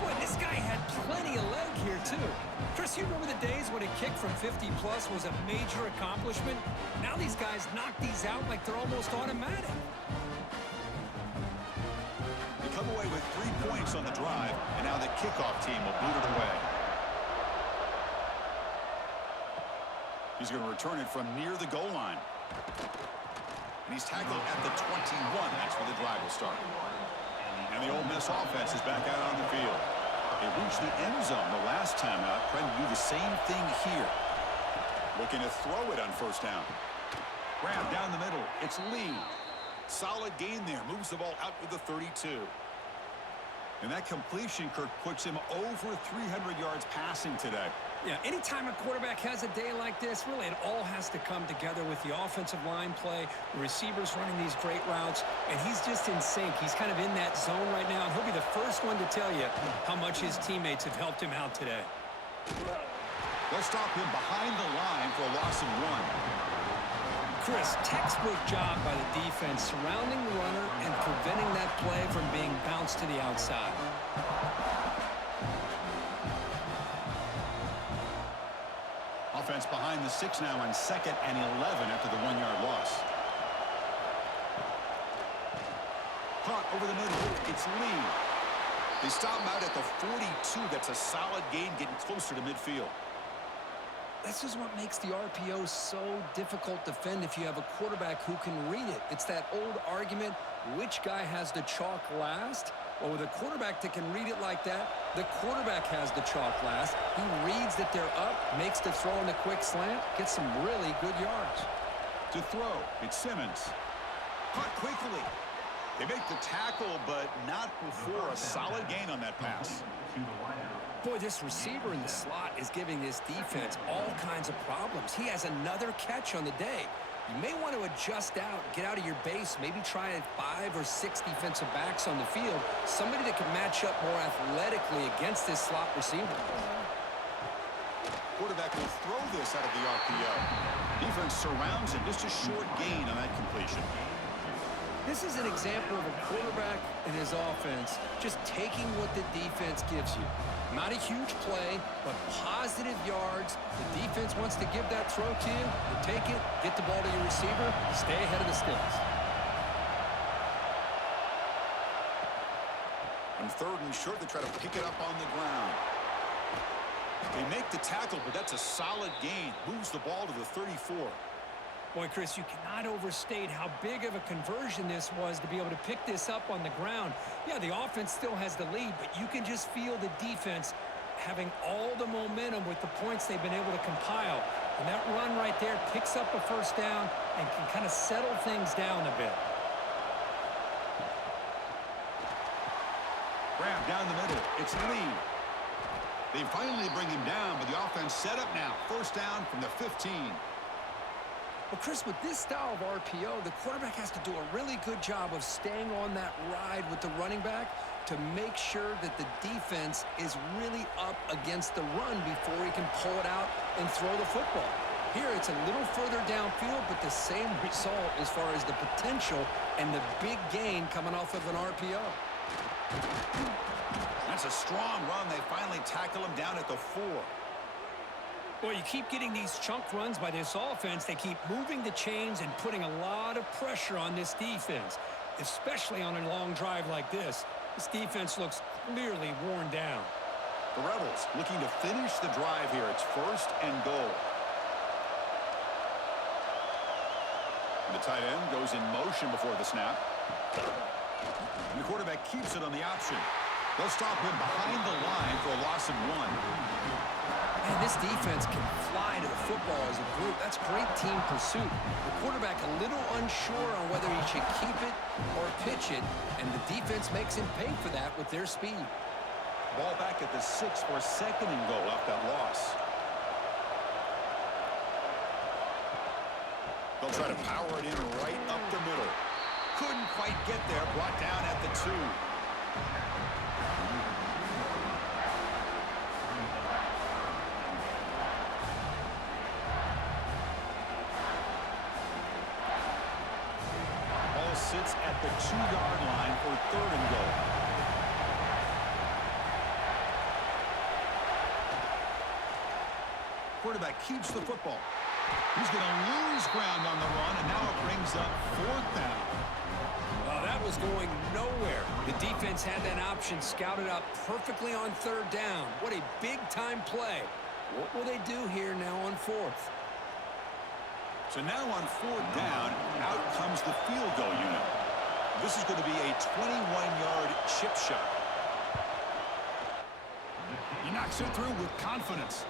Boy, this guy had plenty of leg here, too. Chris, you remember the days when a kick from 50-plus was a major accomplishment? Now these guys knock these out like they're almost automatic. They come away with 3 points on the drive, and now the kickoff team will boot it away. He's going to return it from near the goal line. And he's tackled at the 21. That's where the drive will start. And the Ole Miss offense is back out on the field. They reached the end zone the last time out, trying to do the same thing here. Looking to throw it on first down. Grab down the middle. It's Lee. Solid gain there. Moves the ball out to the 32. And that completion, Kirk, puts him over 300 yards passing today. Yeah, anytime a quarterback has a day like this, really it all has to come together with the offensive line play, the receivers running these great routes, and he's just in sync. He's kind of in that zone right now, and he'll be the first one to tell you how much his teammates have helped him out today. They'll stop him behind the line for a loss of 1. Chris, textbook job by the defense surrounding the runner and preventing that play from being bounced to the outside. Offense behind the 6 now on 2nd and 11 after the 1-yard loss. Caught over the middle. It's Lee. They stop him out at the 42. That's a solid gain, getting closer to midfield. This is what makes the RPO so difficult to defend if you have a quarterback who can read it. It's that old argument, which guy has the chalk last? Well, with a quarterback that can read it like that, the quarterback has the chalk last. He reads that they're up, makes the throw in the quick slant, gets some really good yards. To throw, it's Simmons. Caught quickly. They make the tackle, but not before a solid gain on that pass. Boy, this receiver in the slot is giving this defense all kinds of problems. He has another catch on the day. You may want to adjust out, get out of your base, maybe try 5 or 6 defensive backs on the field, somebody that can match up more athletically against this slot receiver. Quarterback will throw this out of the RPO. Defense surrounds him. Just a short gain on that completion. This is an example of a quarterback and his offense just taking what the defense gives you. Not a huge play, but positive yards. The defense wants to give that throw to you. You take it, get the ball to your receiver, stay ahead of the sticks. On 3rd and short, they try to pick it up on the ground. They make the tackle, but that's a solid gain. Moves the ball to the 34. Boy, Chris, you cannot overstate how big of a conversion this was to be able to pick this up on the ground. Yeah, the offense still has the lead, but you can just feel the defense having all the momentum with the points they've been able to compile. And that run right there picks up a first down and can kind of settle things down a bit. Grab down the middle. It's Lee. They finally bring him down, but the offense set up now. First down from the 15. Well, Chris, with this style of RPO, the quarterback has to do a really good job of staying on that ride with the running back to make sure that the defense is really up against the run before he can pull it out and throw the football. Here, it's a little further downfield, but the same result as far as the potential and the big gain coming off of an RPO. That's a strong run. They finally tackle him down at the 4. Well, you keep getting these chunk runs by this offense. They keep moving the chains and putting a lot of pressure on this defense, especially on a long drive like this. This defense looks clearly worn down. The Rebels looking to finish the drive here. It's 1st and goal. And the tight end goes in motion before the snap. And the quarterback keeps it on the option. They'll stop him behind the line for a loss of 1. Man, this defense can fly to the football as a group. That's great team pursuit. The quarterback a little unsure on whether he should keep it or pitch it, and the defense makes him pay for that with their speed. Ball back at the 6 for 2nd and goal off that loss. They'll try to power it in right up the middle. Couldn't quite get there. Brought down at the 2. sits at the 2-yard line for 3rd and goal. Quarterback keeps the football. He's going to lose ground on the run, and now it brings up 4th down. Well, that was going nowhere. The defense had that option scouted up perfectly on 3rd down. What a big-time play. What will they do here now on 4th? So now on 4th down, out comes the field goal unit. This is going to be a 21-yard chip shot. He knocks it through with confidence.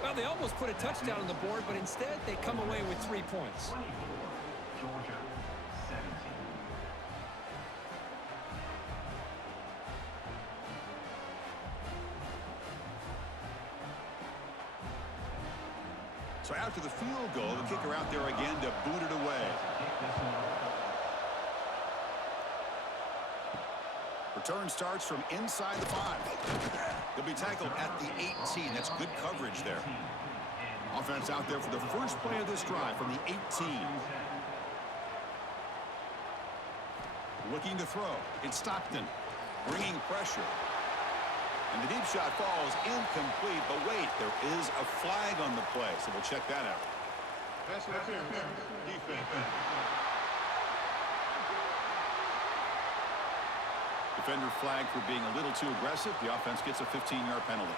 Well, they almost put a touchdown on the board, but instead they come away with 3 points. 24, Georgia 17. So after the field goal, the kicker out there again to boot it away. Return starts from inside the 5. They'll be tackled at the 18. That's good coverage there. Offense out there for the first play of this drive from the 18. Looking to throw. It's Stockton. Bringing pressure. And the deep shot falls incomplete. But wait, there is a flag on the play. So we'll check that out. Pass interference. Defense. Defender flagged for being a little too aggressive. The offense gets a 15-yard penalty.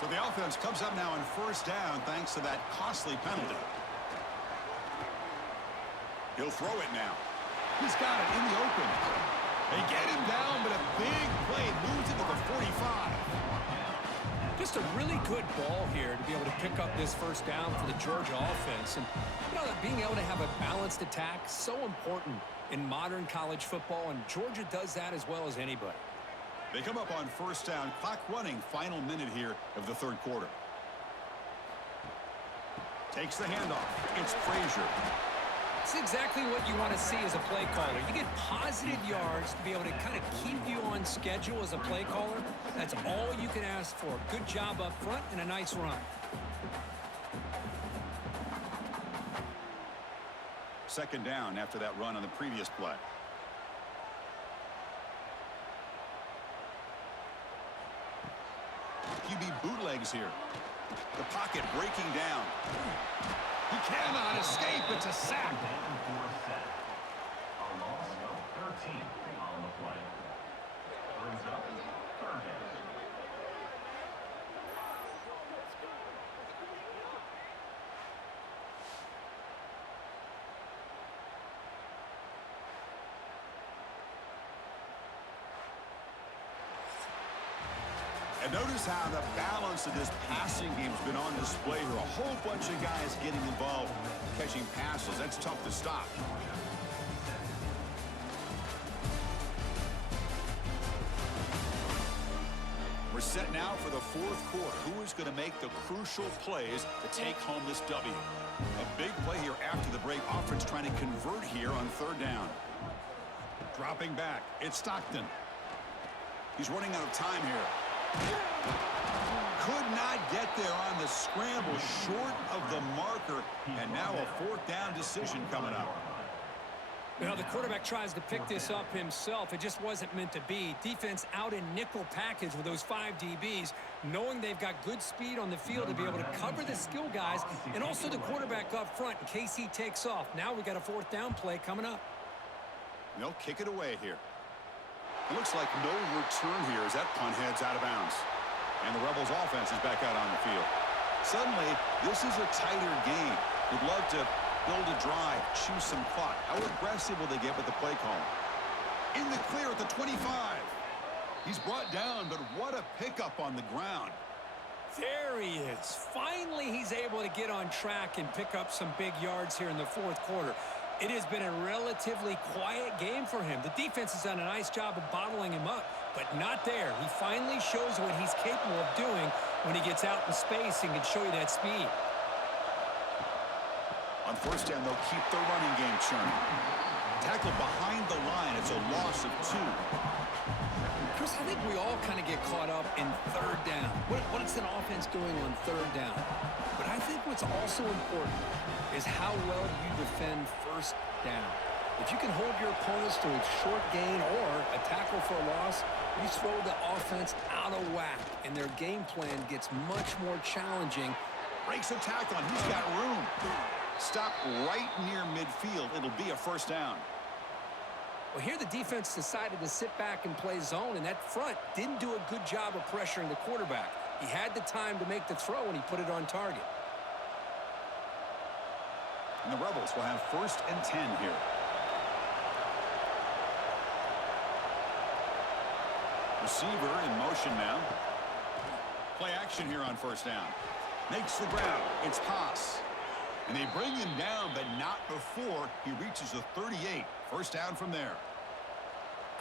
So the offense comes up now on 1st down thanks to that costly penalty. He'll throw it now. He's got it in the open. They get him down, but a big play moves it to the 45. Just a really good ball here to be able to pick up this 1st down for the Georgia offense. And, being able to have a balanced attack, so important in modern college football, and Georgia does that as well as anybody. They come up on 1st down, clock running, final minute here of the 3rd quarter. Takes the handoff. It's Frazier. It's exactly what you want to see as a play caller. You get positive yards to be able to kind of keep you on schedule as a play caller. That's all you can ask for. Good job up front and a nice run. 2nd down after that run on the previous play. QB bootlegs here. The pocket breaking down. He cannot escape. It's a sack. A loss of 13 on the play. Brings up 3rd down. And notice how the balance of this passing game has been on display here. A whole bunch of guys getting involved catching passes. That's tough to stop. We're set now for the 4th quarter. Who is going to make the crucial plays to take home this W? A big play here after the break. Offense trying to convert here on 3rd down. Dropping back. It's Stockton. He's running out of time here. Could not get there on the scramble, short of the marker, and now a 4th down decision coming up. The quarterback tries to pick this up himself. It just wasn't meant to be. Defense out in nickel package with those 5 DBs, knowing they've got good speed on the field to be able to cover the skill guys, and also the quarterback up front in case he takes off. Now we got a 4th down play coming up. They'll kick it away here. It looks like no return here as that punt heads out of bounds. And the Rebels offense is back out on the field. Suddenly, this is a tighter game. Would love to build a drive, choose some clock. How aggressive will they get with the play call? In the clear at the 25. He's brought down, but what a pickup on the ground. There he is. Finally, he's able to get on track and pick up some big yards here in the 4th quarter. It has been a relatively quiet game for him. The defense has done a nice job of bottling him up, but not there. He finally shows what he's capable of doing when he gets out in space and can show you that speed. On 1st down, they'll keep the running game churning. Tackle behind the line. It's a loss of 2. Chris, I think we all kind of get caught up in 3rd down. What is an offense doing on 3rd down? But I think what's also important is how well you defend 1st down. If you can hold your opponents to a short gain or a tackle for a loss, you throw the offense out of whack, and their game plan gets much more challenging. Breaks a tackle, and he's got room. Stop right near midfield. It'll be a first down. Well, here the defense decided to sit back and play zone, and that front didn't do a good job of pressuring the quarterback. He had the time to make the throw, and he put it on target. And the Rebels will have 1st and 10 here. Receiver in motion now. Play action here on 1st down. Makes the ground. It's Haas. And they bring him down, but not before he reaches the 38. 1st down from there.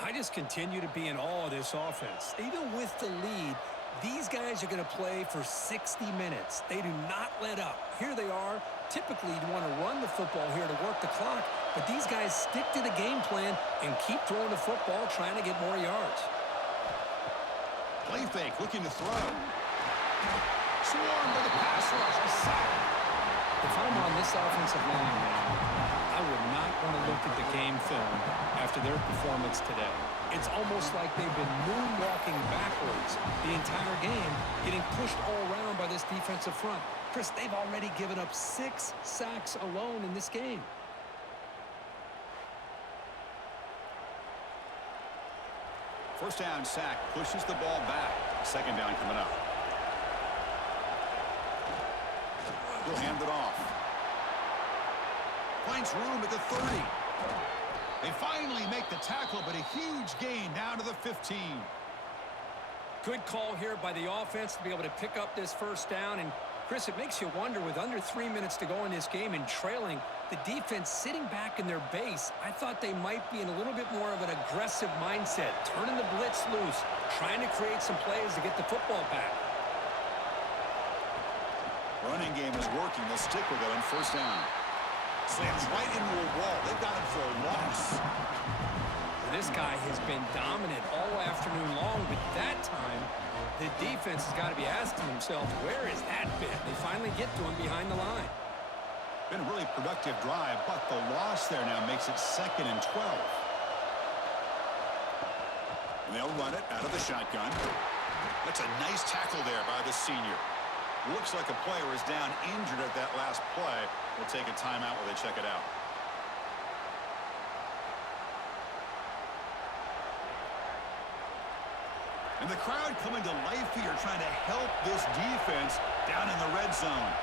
I just continue to be in awe of this offense. Even with the lead, these guys are going to play for 60 minutes. They do not let up. Here they are. Typically, you'd want to run the football here to work the clock, but these guys stick to the game plan and keep throwing the football, trying to get more yards. Play fake, looking to throw. Swarmed by the pass rush. A sack. If I'm on this offensive line now, I would not want to look at the game film after their performance today. It's almost like they've been moonwalking backwards the entire game, getting pushed all around by this defensive front. Chris, they've already given up 6 sacks alone in this game. First down sack, pushes the ball back. 2nd down coming up. He'll hand it off. Finds room at the 30. They finally make the tackle, but a huge gain down to the 15. Good call here by the offense to be able to pick up this 1st down. And, Chris, it makes you wonder, with under 3 minutes to go in this game and trailing, the defense sitting back in their base, I thought they might be in a little bit more of an aggressive mindset, turning the blitz loose, trying to create some plays to get the football back. Running game is working. They'll stick with it on 1st down. Slams right into a wall. They've got him for a loss. This guy has been dominant all afternoon long, but that time, the defense has got to be asking themselves, where is that bit? They finally get to him behind the line. Been a really productive drive, but the loss there now makes it 2nd and 12. And they'll run it out of the shotgun. That's a nice tackle there by the senior. Looks like a player is down injured at that last play. We'll take a timeout while they check it out. And the crowd coming to life here, trying to help this defense down in the red zone.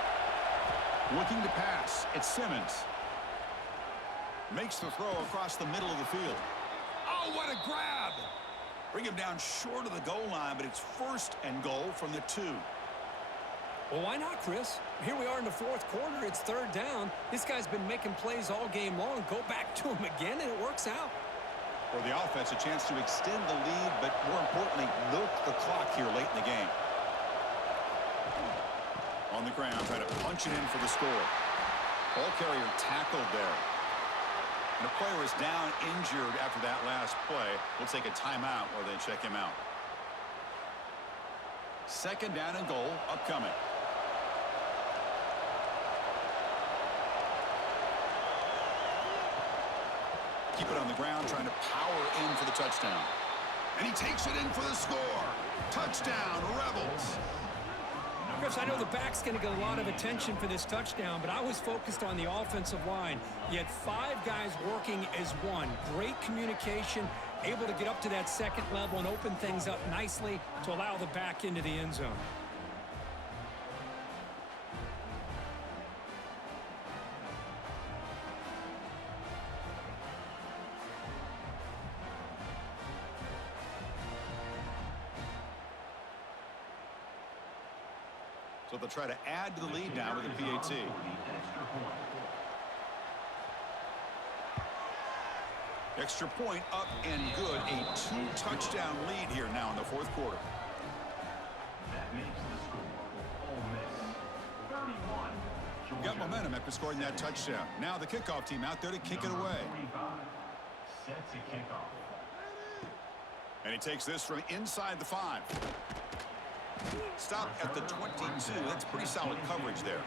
Looking to pass. It's Simmons. Makes the throw across the middle of the field. Oh, what a grab! Bring him down short of the goal line, but it's 1st and goal from the 2. Well, why not, Chris? Here we are in the 4th quarter. It's 3rd down. This guy's been making plays all game long. Go back to him again, and it works out. For the offense, a chance to extend the lead, but more importantly, milk the clock here late in the game. On the ground, trying to punch it in for the score. Ball carrier tackled there. And the player is down injured after that last play. We'll take a timeout while they check him out. 2nd down and goal upcoming. Keep it on the ground, trying to power in for the touchdown. And he takes it in for the score. Touchdown, Rebels. Chris, I know the back's going to get a lot of attention for this touchdown, but I was focused on the offensive line. You had 5 guys working as one. Great communication, able to get up to that 2nd level and open things up nicely to allow the back into the end zone. So they'll try to add to the lead now with a PAT. Extra point up and good. A 2-touchdown lead here now in the 4th quarter. That makes the score Ole Miss 31. Got momentum after scoring that touchdown. Now the kickoff team out there to kick it away. 45 sets a kickoff. And he takes this from inside the 5. Stop at the 22. That's pretty solid coverage there.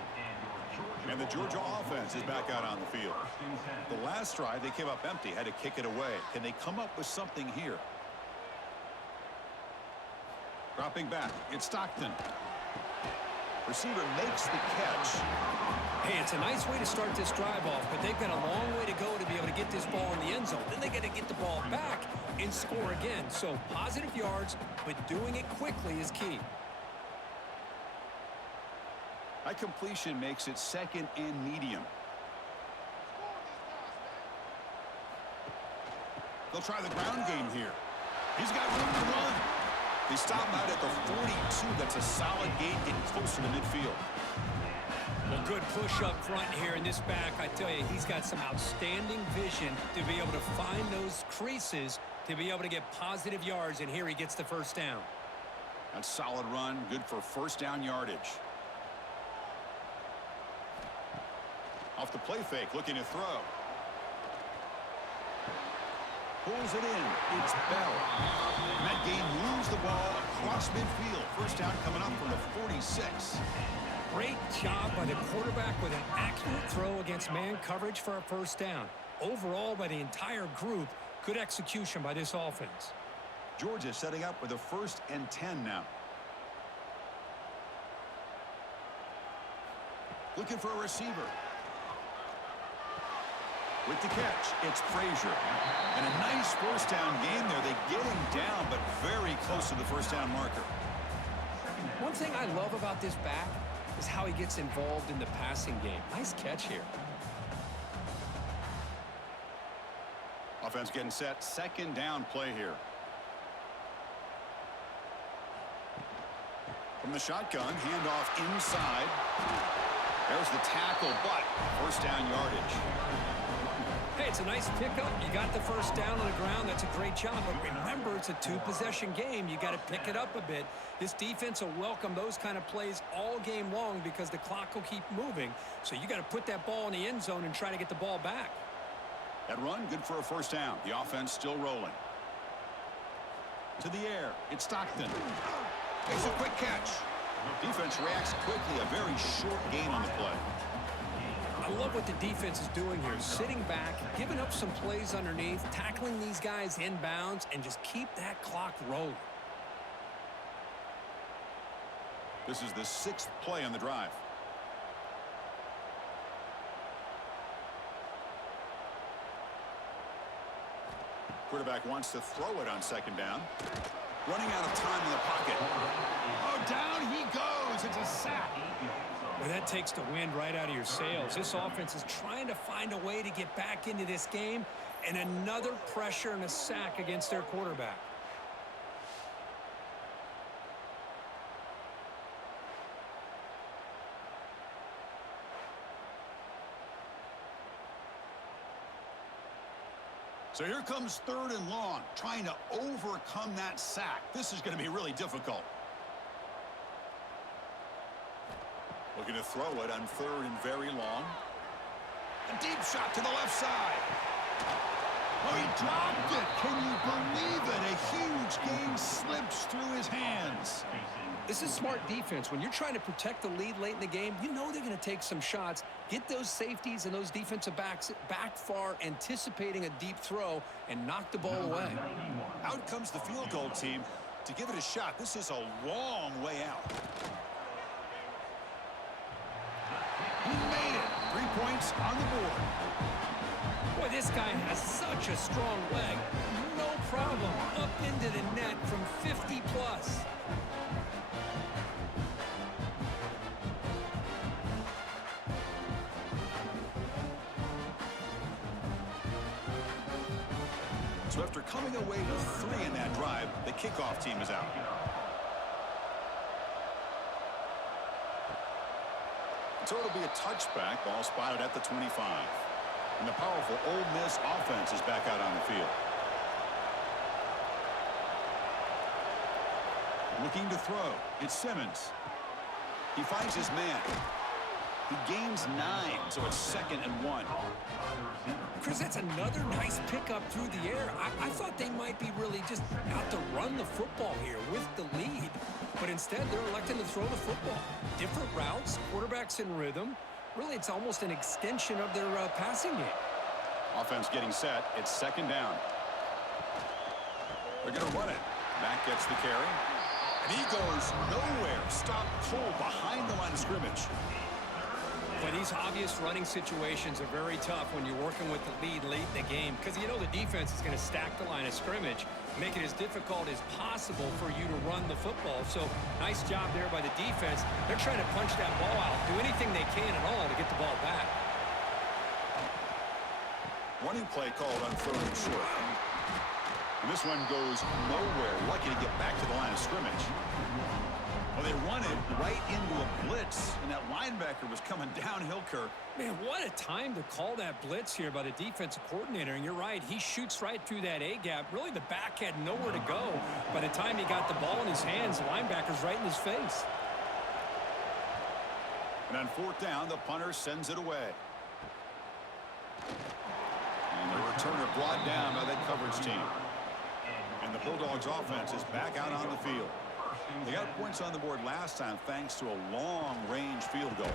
And the Georgia offense is back out on the field. The last drive, they came up empty, had to kick it away. Can they come up with something here? Dropping back, it's Stockton. Receiver makes the catch. Hey, it's a nice way to start this drive off, but they've got a long way to go to be able to get this ball in the end zone. Then they got to get the ball back and score again. So positive yards, but doing it quickly is key. That completion makes it second and medium. They'll try the ground game here. He's got room to run. They stop him out at the 42. That's a solid gain, getting closer to midfield. Well, good push up front here in this back. I tell you, he's got some outstanding vision to be able to find those creases to be able to get positive yards, and here he gets the first down. That's solid run, good for first down yardage. Off the play fake, looking to throw. Pulls it in. It's Bell. And that game moves the ball across midfield. First down coming up from the 46. Great job by the quarterback with an accurate throw against man coverage for a first down. Overall, by the entire group, good execution by this offense. Georgia setting up with a 1st and 10 now. Looking for a receiver. With the catch, it's Frazier. And a nice first down game there. They get him down, but very close to the first down marker. One thing I love about this back is how he gets involved in the passing game. Nice catch here. Offense getting set. Second down play here. From the shotgun, handoff inside. There's the tackle, but first down yardage. Hey, it's a nice pickup. You got the first down on the ground. That's a great job. But remember, it's a two-possession game. You got to pick it up a bit. This defense will welcome those kind of plays all game long because the clock will keep moving. So you got to put that ball in the end zone and try to get the ball back. That run, good for a first down. The offense still rolling. To the air, it's Stockton. Makes a quick catch. Defense reacts quickly. A very short gain on the play. I love what the defense is doing here. Sitting back, giving up some plays underneath, tackling these guys inbounds, and just keep that clock rolling. This is the 6th play on the drive. Quarterback wants to throw it on second down. Running out of time in the pocket. Oh, down he goes. It's a sack. Well, that takes the wind right out of your sails. This offense is trying to find a way to get back into this game, and another pressure and a sack against their quarterback. So here comes 3rd and long, trying to overcome that sack. This is going to be really difficult. Looking to throw it on 3rd and very long. A deep shot to the left side. Oh, he dropped it. Can you believe it? A huge gain slips through his hands. This is smart defense. When you're trying to protect the lead late in the game, you know they're going to take some shots, get those safeties and those defensive backs back far, anticipating a deep throw, and knock the ball away. Out comes the field goal team to give it a shot. This is a long way out. He made it. 3 points on the board. Boy, this guy has such a strong leg. No problem. Up into the net from 50 plus. So after coming away with 3 in that drive, the kickoff team is out. So it'll be a touchback. Ball spotted at the 25. And the powerful Ole Miss offense is back out on the field. Looking to throw. It's Simmons. He finds his man. He gains 9, so it's 2nd and 1. Chris, that's another nice pickup through the air. I thought they might be really just out to run the football here with the lead. But instead, they're electing to throw the football. Different routes, quarterbacks in rhythm. Really, it's almost an extension of their passing game. Offense getting set. It's second down. They're going to run it. Mack gets the carry. And he goes nowhere. Stopped cold behind the line of scrimmage. But these obvious running situations are very tough when you're working with the lead late in the game, because you know the defense is going to stack the line of scrimmage, make it as difficult as possible for you to run the football. So nice job there by the defense. They're trying to punch that ball out, do anything they can at all to get the ball back. Running play called on third and short. And this one goes nowhere. Lucky to get back to the line of scrimmage. Well, they run it right into a blitz, and that linebacker was coming downhill, Kirk. Man, what a time to call that blitz here by the defensive coordinator. And you're right, he shoots right through that A-gap. Really, the back had nowhere to go. By the time he got the ball in his hands, the linebacker's right in his face. And on fourth down, the punter sends it away. And the returner brought down by that coverage team. And the Bulldogs offense is back out on the field. They got points on the board last time thanks to a long-range field goal.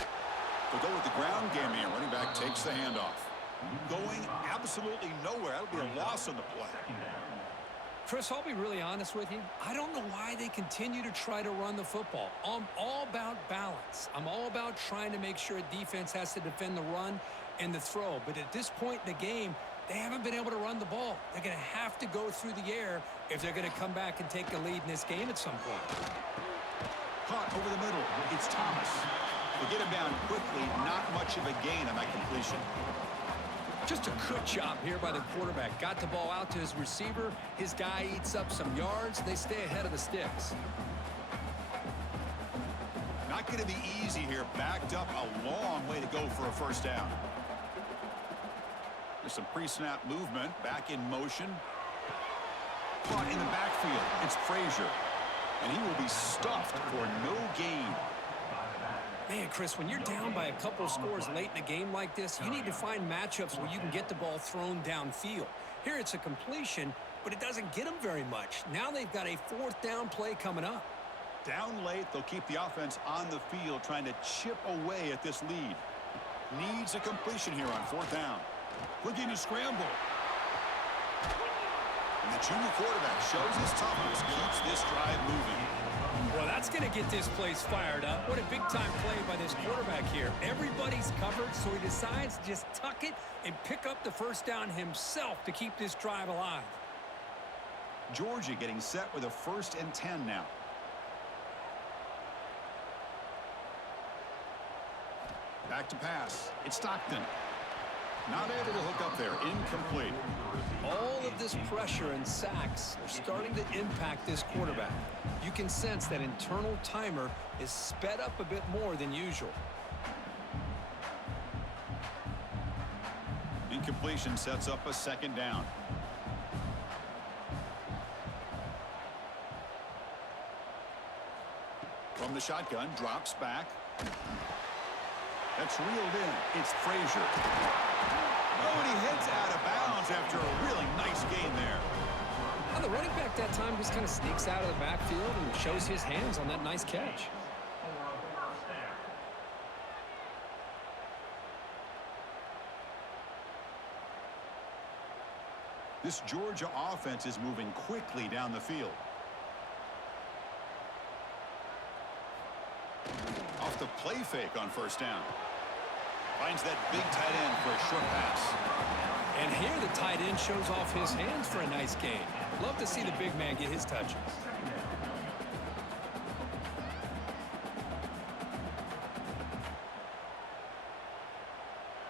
They'll go with the ground game here. Running back takes the handoff. Going absolutely nowhere. That'll be a loss on the play. Chris, I'll be really honest with you. I don't know why they continue to try to run the football. I'm all about balance. I'm all about trying to make sure a defense has to defend the run and the throw. But at this point in the game, they haven't been able to run the ball. They're going to have to go through the air if they're going to come back and take the lead in this game at some point. Caught over the middle. It's Thomas. They get him down quickly. Not much of a gain on that completion. Just a good job here by the quarterback. Got the ball out to his receiver. His guy eats up some yards. They stay ahead of the sticks. Not going to be easy here. Backed up a long way to go for a first down. There's some pre-snap movement. Back in motion. Caught in the backfield. It's Frazier. And he will be stuffed for no gain. Man, Chris, when you're down by a couple scores late in a game like this, you need to find matchups where you can get the ball thrown downfield. Here it's a completion, but it doesn't get them very much. Now they've got a fourth down play coming up. Down late, they'll keep the offense on the field trying to chip away at this lead. Needs a completion here on fourth down. Looking to scramble. And the junior quarterback shows his toughness, keeps this drive moving. Well, that's going to get this place fired up. What a big-time play by this quarterback here. Everybody's covered, so he decides to just tuck it and pick up the first down himself to keep this drive alive. Georgia getting set with a 1st and 10 now. Back to pass. It's Stockton. Not able to hook up there. Incomplete. All of this pressure and sacks are starting to impact this quarterback. You can sense that internal timer is sped up a bit more than usual. Incompletion sets up a second down. From the shotgun, drops back. That's reeled in. It's Frazier. Oh, and he heads out of bounds after a really nice gain there. Well, the running back that time just kind of sneaks out of the backfield and shows his hands on that nice catch. This Georgia offense is moving quickly down the field. Off the play fake on first down. Finds that big tight end for a short pass. And here the tight end shows off his hands for a nice gain. Love to see the big man get his touches.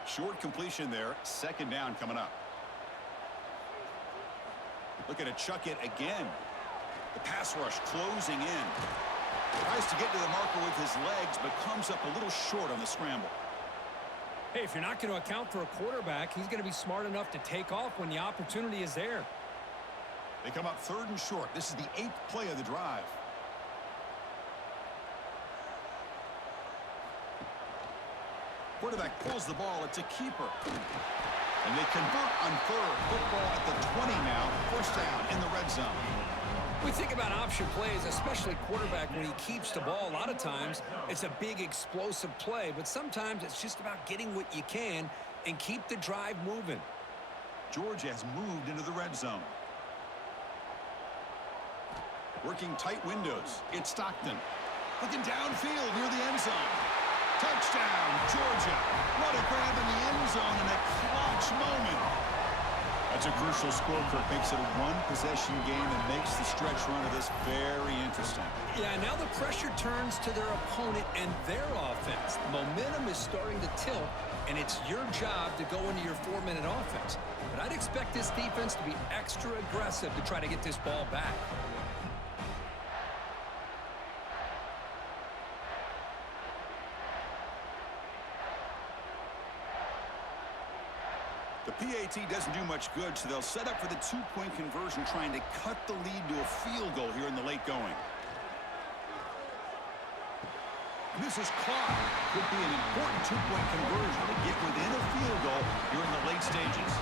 Short completion there. Second down coming up. Looking to chuck it again. The pass rush closing in. Tries to get to the marker with his legs, but comes up a little short on the scramble. Hey, if you're not going to account for a quarterback, he's going to be smart enough to take off when the opportunity is there. They come up 3rd and short. This is the 8th play of the drive. Quarterback pulls the ball. It's a keeper. And they convert on 3rd. Football at the 20 now. First down in the red zone. We think about option plays, especially quarterback when he keeps the ball. A lot of times it's a big explosive play, but sometimes it's just about getting what you can and keep the drive moving. Georgia has moved into the red zone. Working tight windows. It's Stockton. Looking downfield near the end zone. Touchdown, Georgia. What a grab in the end zone in a clutch moment. That's a crucial score, Kirk. Makes it a one-possession game and makes the stretch run of this very interesting. Yeah, now the pressure turns to their opponent and their offense. Momentum is starting to tilt, and it's your job to go into your 4-minute offense. But I'd expect this defense to be extra aggressive to try to get this ball back. The PAT doesn't do much good, so they'll set up for the two-point conversion, trying to cut the lead to a field goal here in the late going. And this is caught. Could be an important two-point conversion to get within a field goal here in the late stages.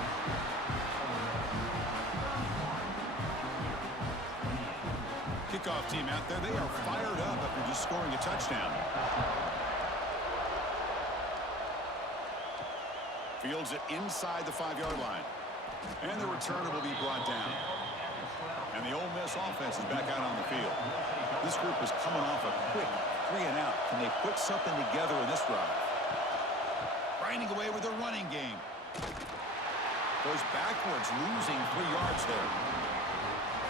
Kickoff team out there, they are fired up after just scoring a touchdown. Fields it inside the 5-yard line. And the returner will be brought down. And the Ole Miss offense is back out on the field. This group is coming off a quick 3-and-out. Can they put something together in this drive? Grinding away with their running game. Goes backwards, losing 3 yards there.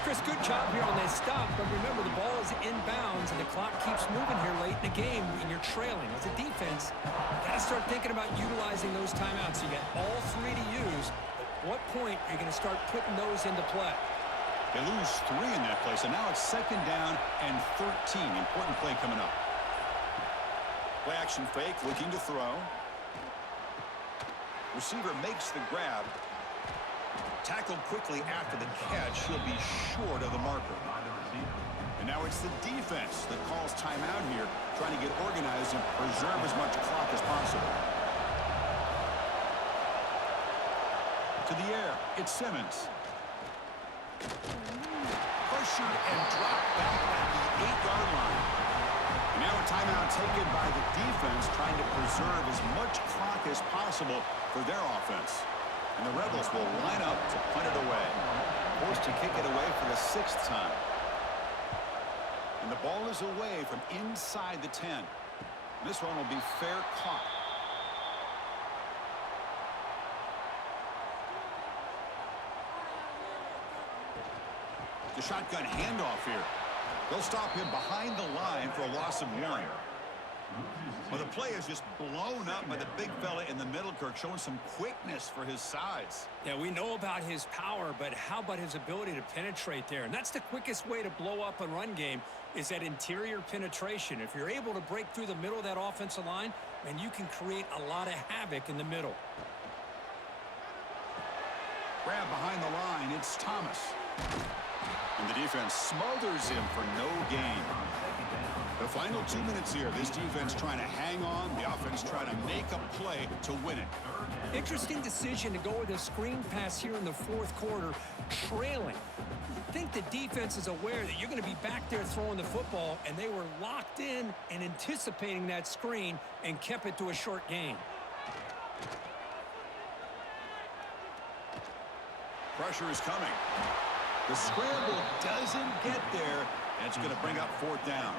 Chris, good job here on that stop, but remember the ball is inbounds and the clock keeps moving here late in the game when you're trailing. As a defense, you got to start thinking about utilizing those timeouts. You got all 3 to use. At what point are you going to start putting those into play? They lose 3 in that play, so now it's 2nd down and 13. Important play coming up. Play action fake, looking to throw. Receiver makes the grab. Tackled quickly after the catch. He'll be short of the marker. And now it's the defense that calls timeout here, trying to get organized and preserve as much clock as possible. To the air, it's Simmons. Pressured and dropped back at the 8-yard line. And now a timeout taken by the defense, trying to preserve as much clock as possible for their offense. And the Rebels will line up to punt it away. Forced to kick it away for the 6th time. And the ball is away from inside the 10. This one will be fair caught. The shotgun handoff here. They'll stop him behind the line for a loss of 1. Well, the play is just blown up by the big fella in the middle, Kirk, showing some quickness for his size. Yeah, we know about his power, but how about his ability to penetrate there? And that's the quickest way to blow up a run game is that interior penetration. If you're able to break through the middle of that offensive line, then you can create a lot of havoc in the middle. Grab behind the line, it's Thomas. And the defense smothers him for no gain. The final 2 minutes here, this defense trying to hang on, the offense trying to make a play to win it. Interesting decision to go with a screen pass here in the 4th quarter, trailing. I think the defense is aware that you're going to be back there throwing the football, and they were locked in and anticipating that screen and kept it to a short gain. Pressure is coming. The scramble doesn't get there, and it's going to bring up 4th down.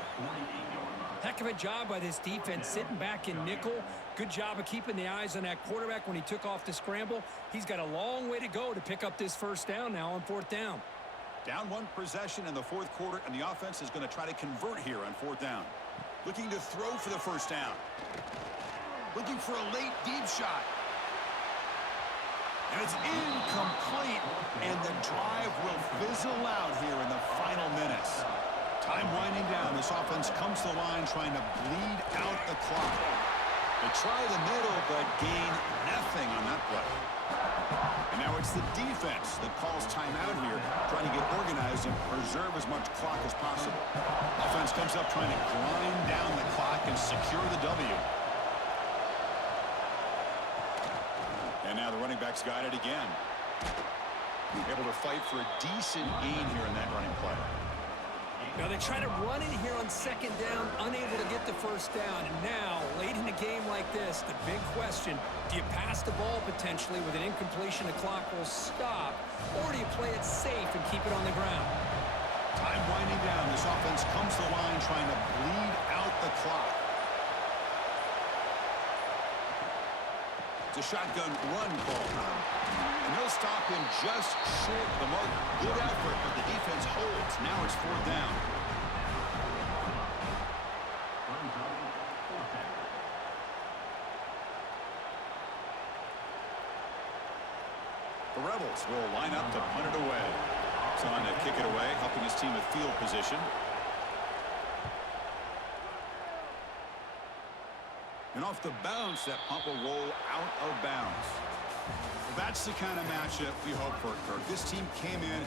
Heck of a job by this defense sitting back in nickel. Good job of keeping the eyes on that quarterback when he took off the scramble. He's got a long way to go to pick up this 1st down now on 4th down. Down 1 possession in the 4th quarter, and the offense is going to try to convert here on 4th down. Looking to throw for the 1st down. Looking for a late deep shot. And it's incomplete, and the drive will fizzle out here in the final minutes. Time winding down. This offense comes to the line trying to bleed out the clock. They try the middle, but gain nothing on that play. And now it's the defense that calls timeout here, trying to get organized and preserve as much clock as possible. Offense comes up trying to grind down the clock and secure the W. And now the running back's got it again. Able to fight for a decent gain here in that running play. Now they try to run in here on second down, unable to get the first down. And now, late in a game like this, the big question, do you pass the ball potentially with an incompletion? The clock will stop, or do you play it safe and keep it on the ground? Time winding down. This offense comes to the line trying to bleed out the clock. It's a shotgun run call. And they'll stop him just short of the mark. Good effort, but the defense holds. Now it's fourth down. The Rebels will line up to punt it away. He's on to kick it away, helping his team with field position. And off the bounce, that punt will roll out of bounds. That's the kind of matchup we hope for, Kirk. This team came in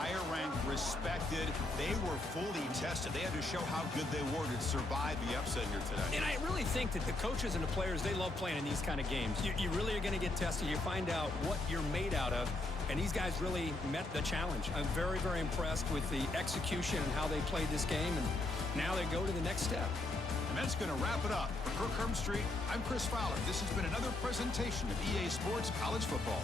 higher ranked, respected. They were fully tested. They had to show how good they were to survive the upset here today. And I really think that the coaches and the players, they love playing in these kind of games. You really are going to get tested. You find out what you're made out of. And these guys really met the challenge. I'm very, very impressed with the execution and how they played this game. And now they go to the next step. And that's going to wrap it up. For Kirk Street, I'm Chris Fowler. This has been another presentation of EA Sports College Football.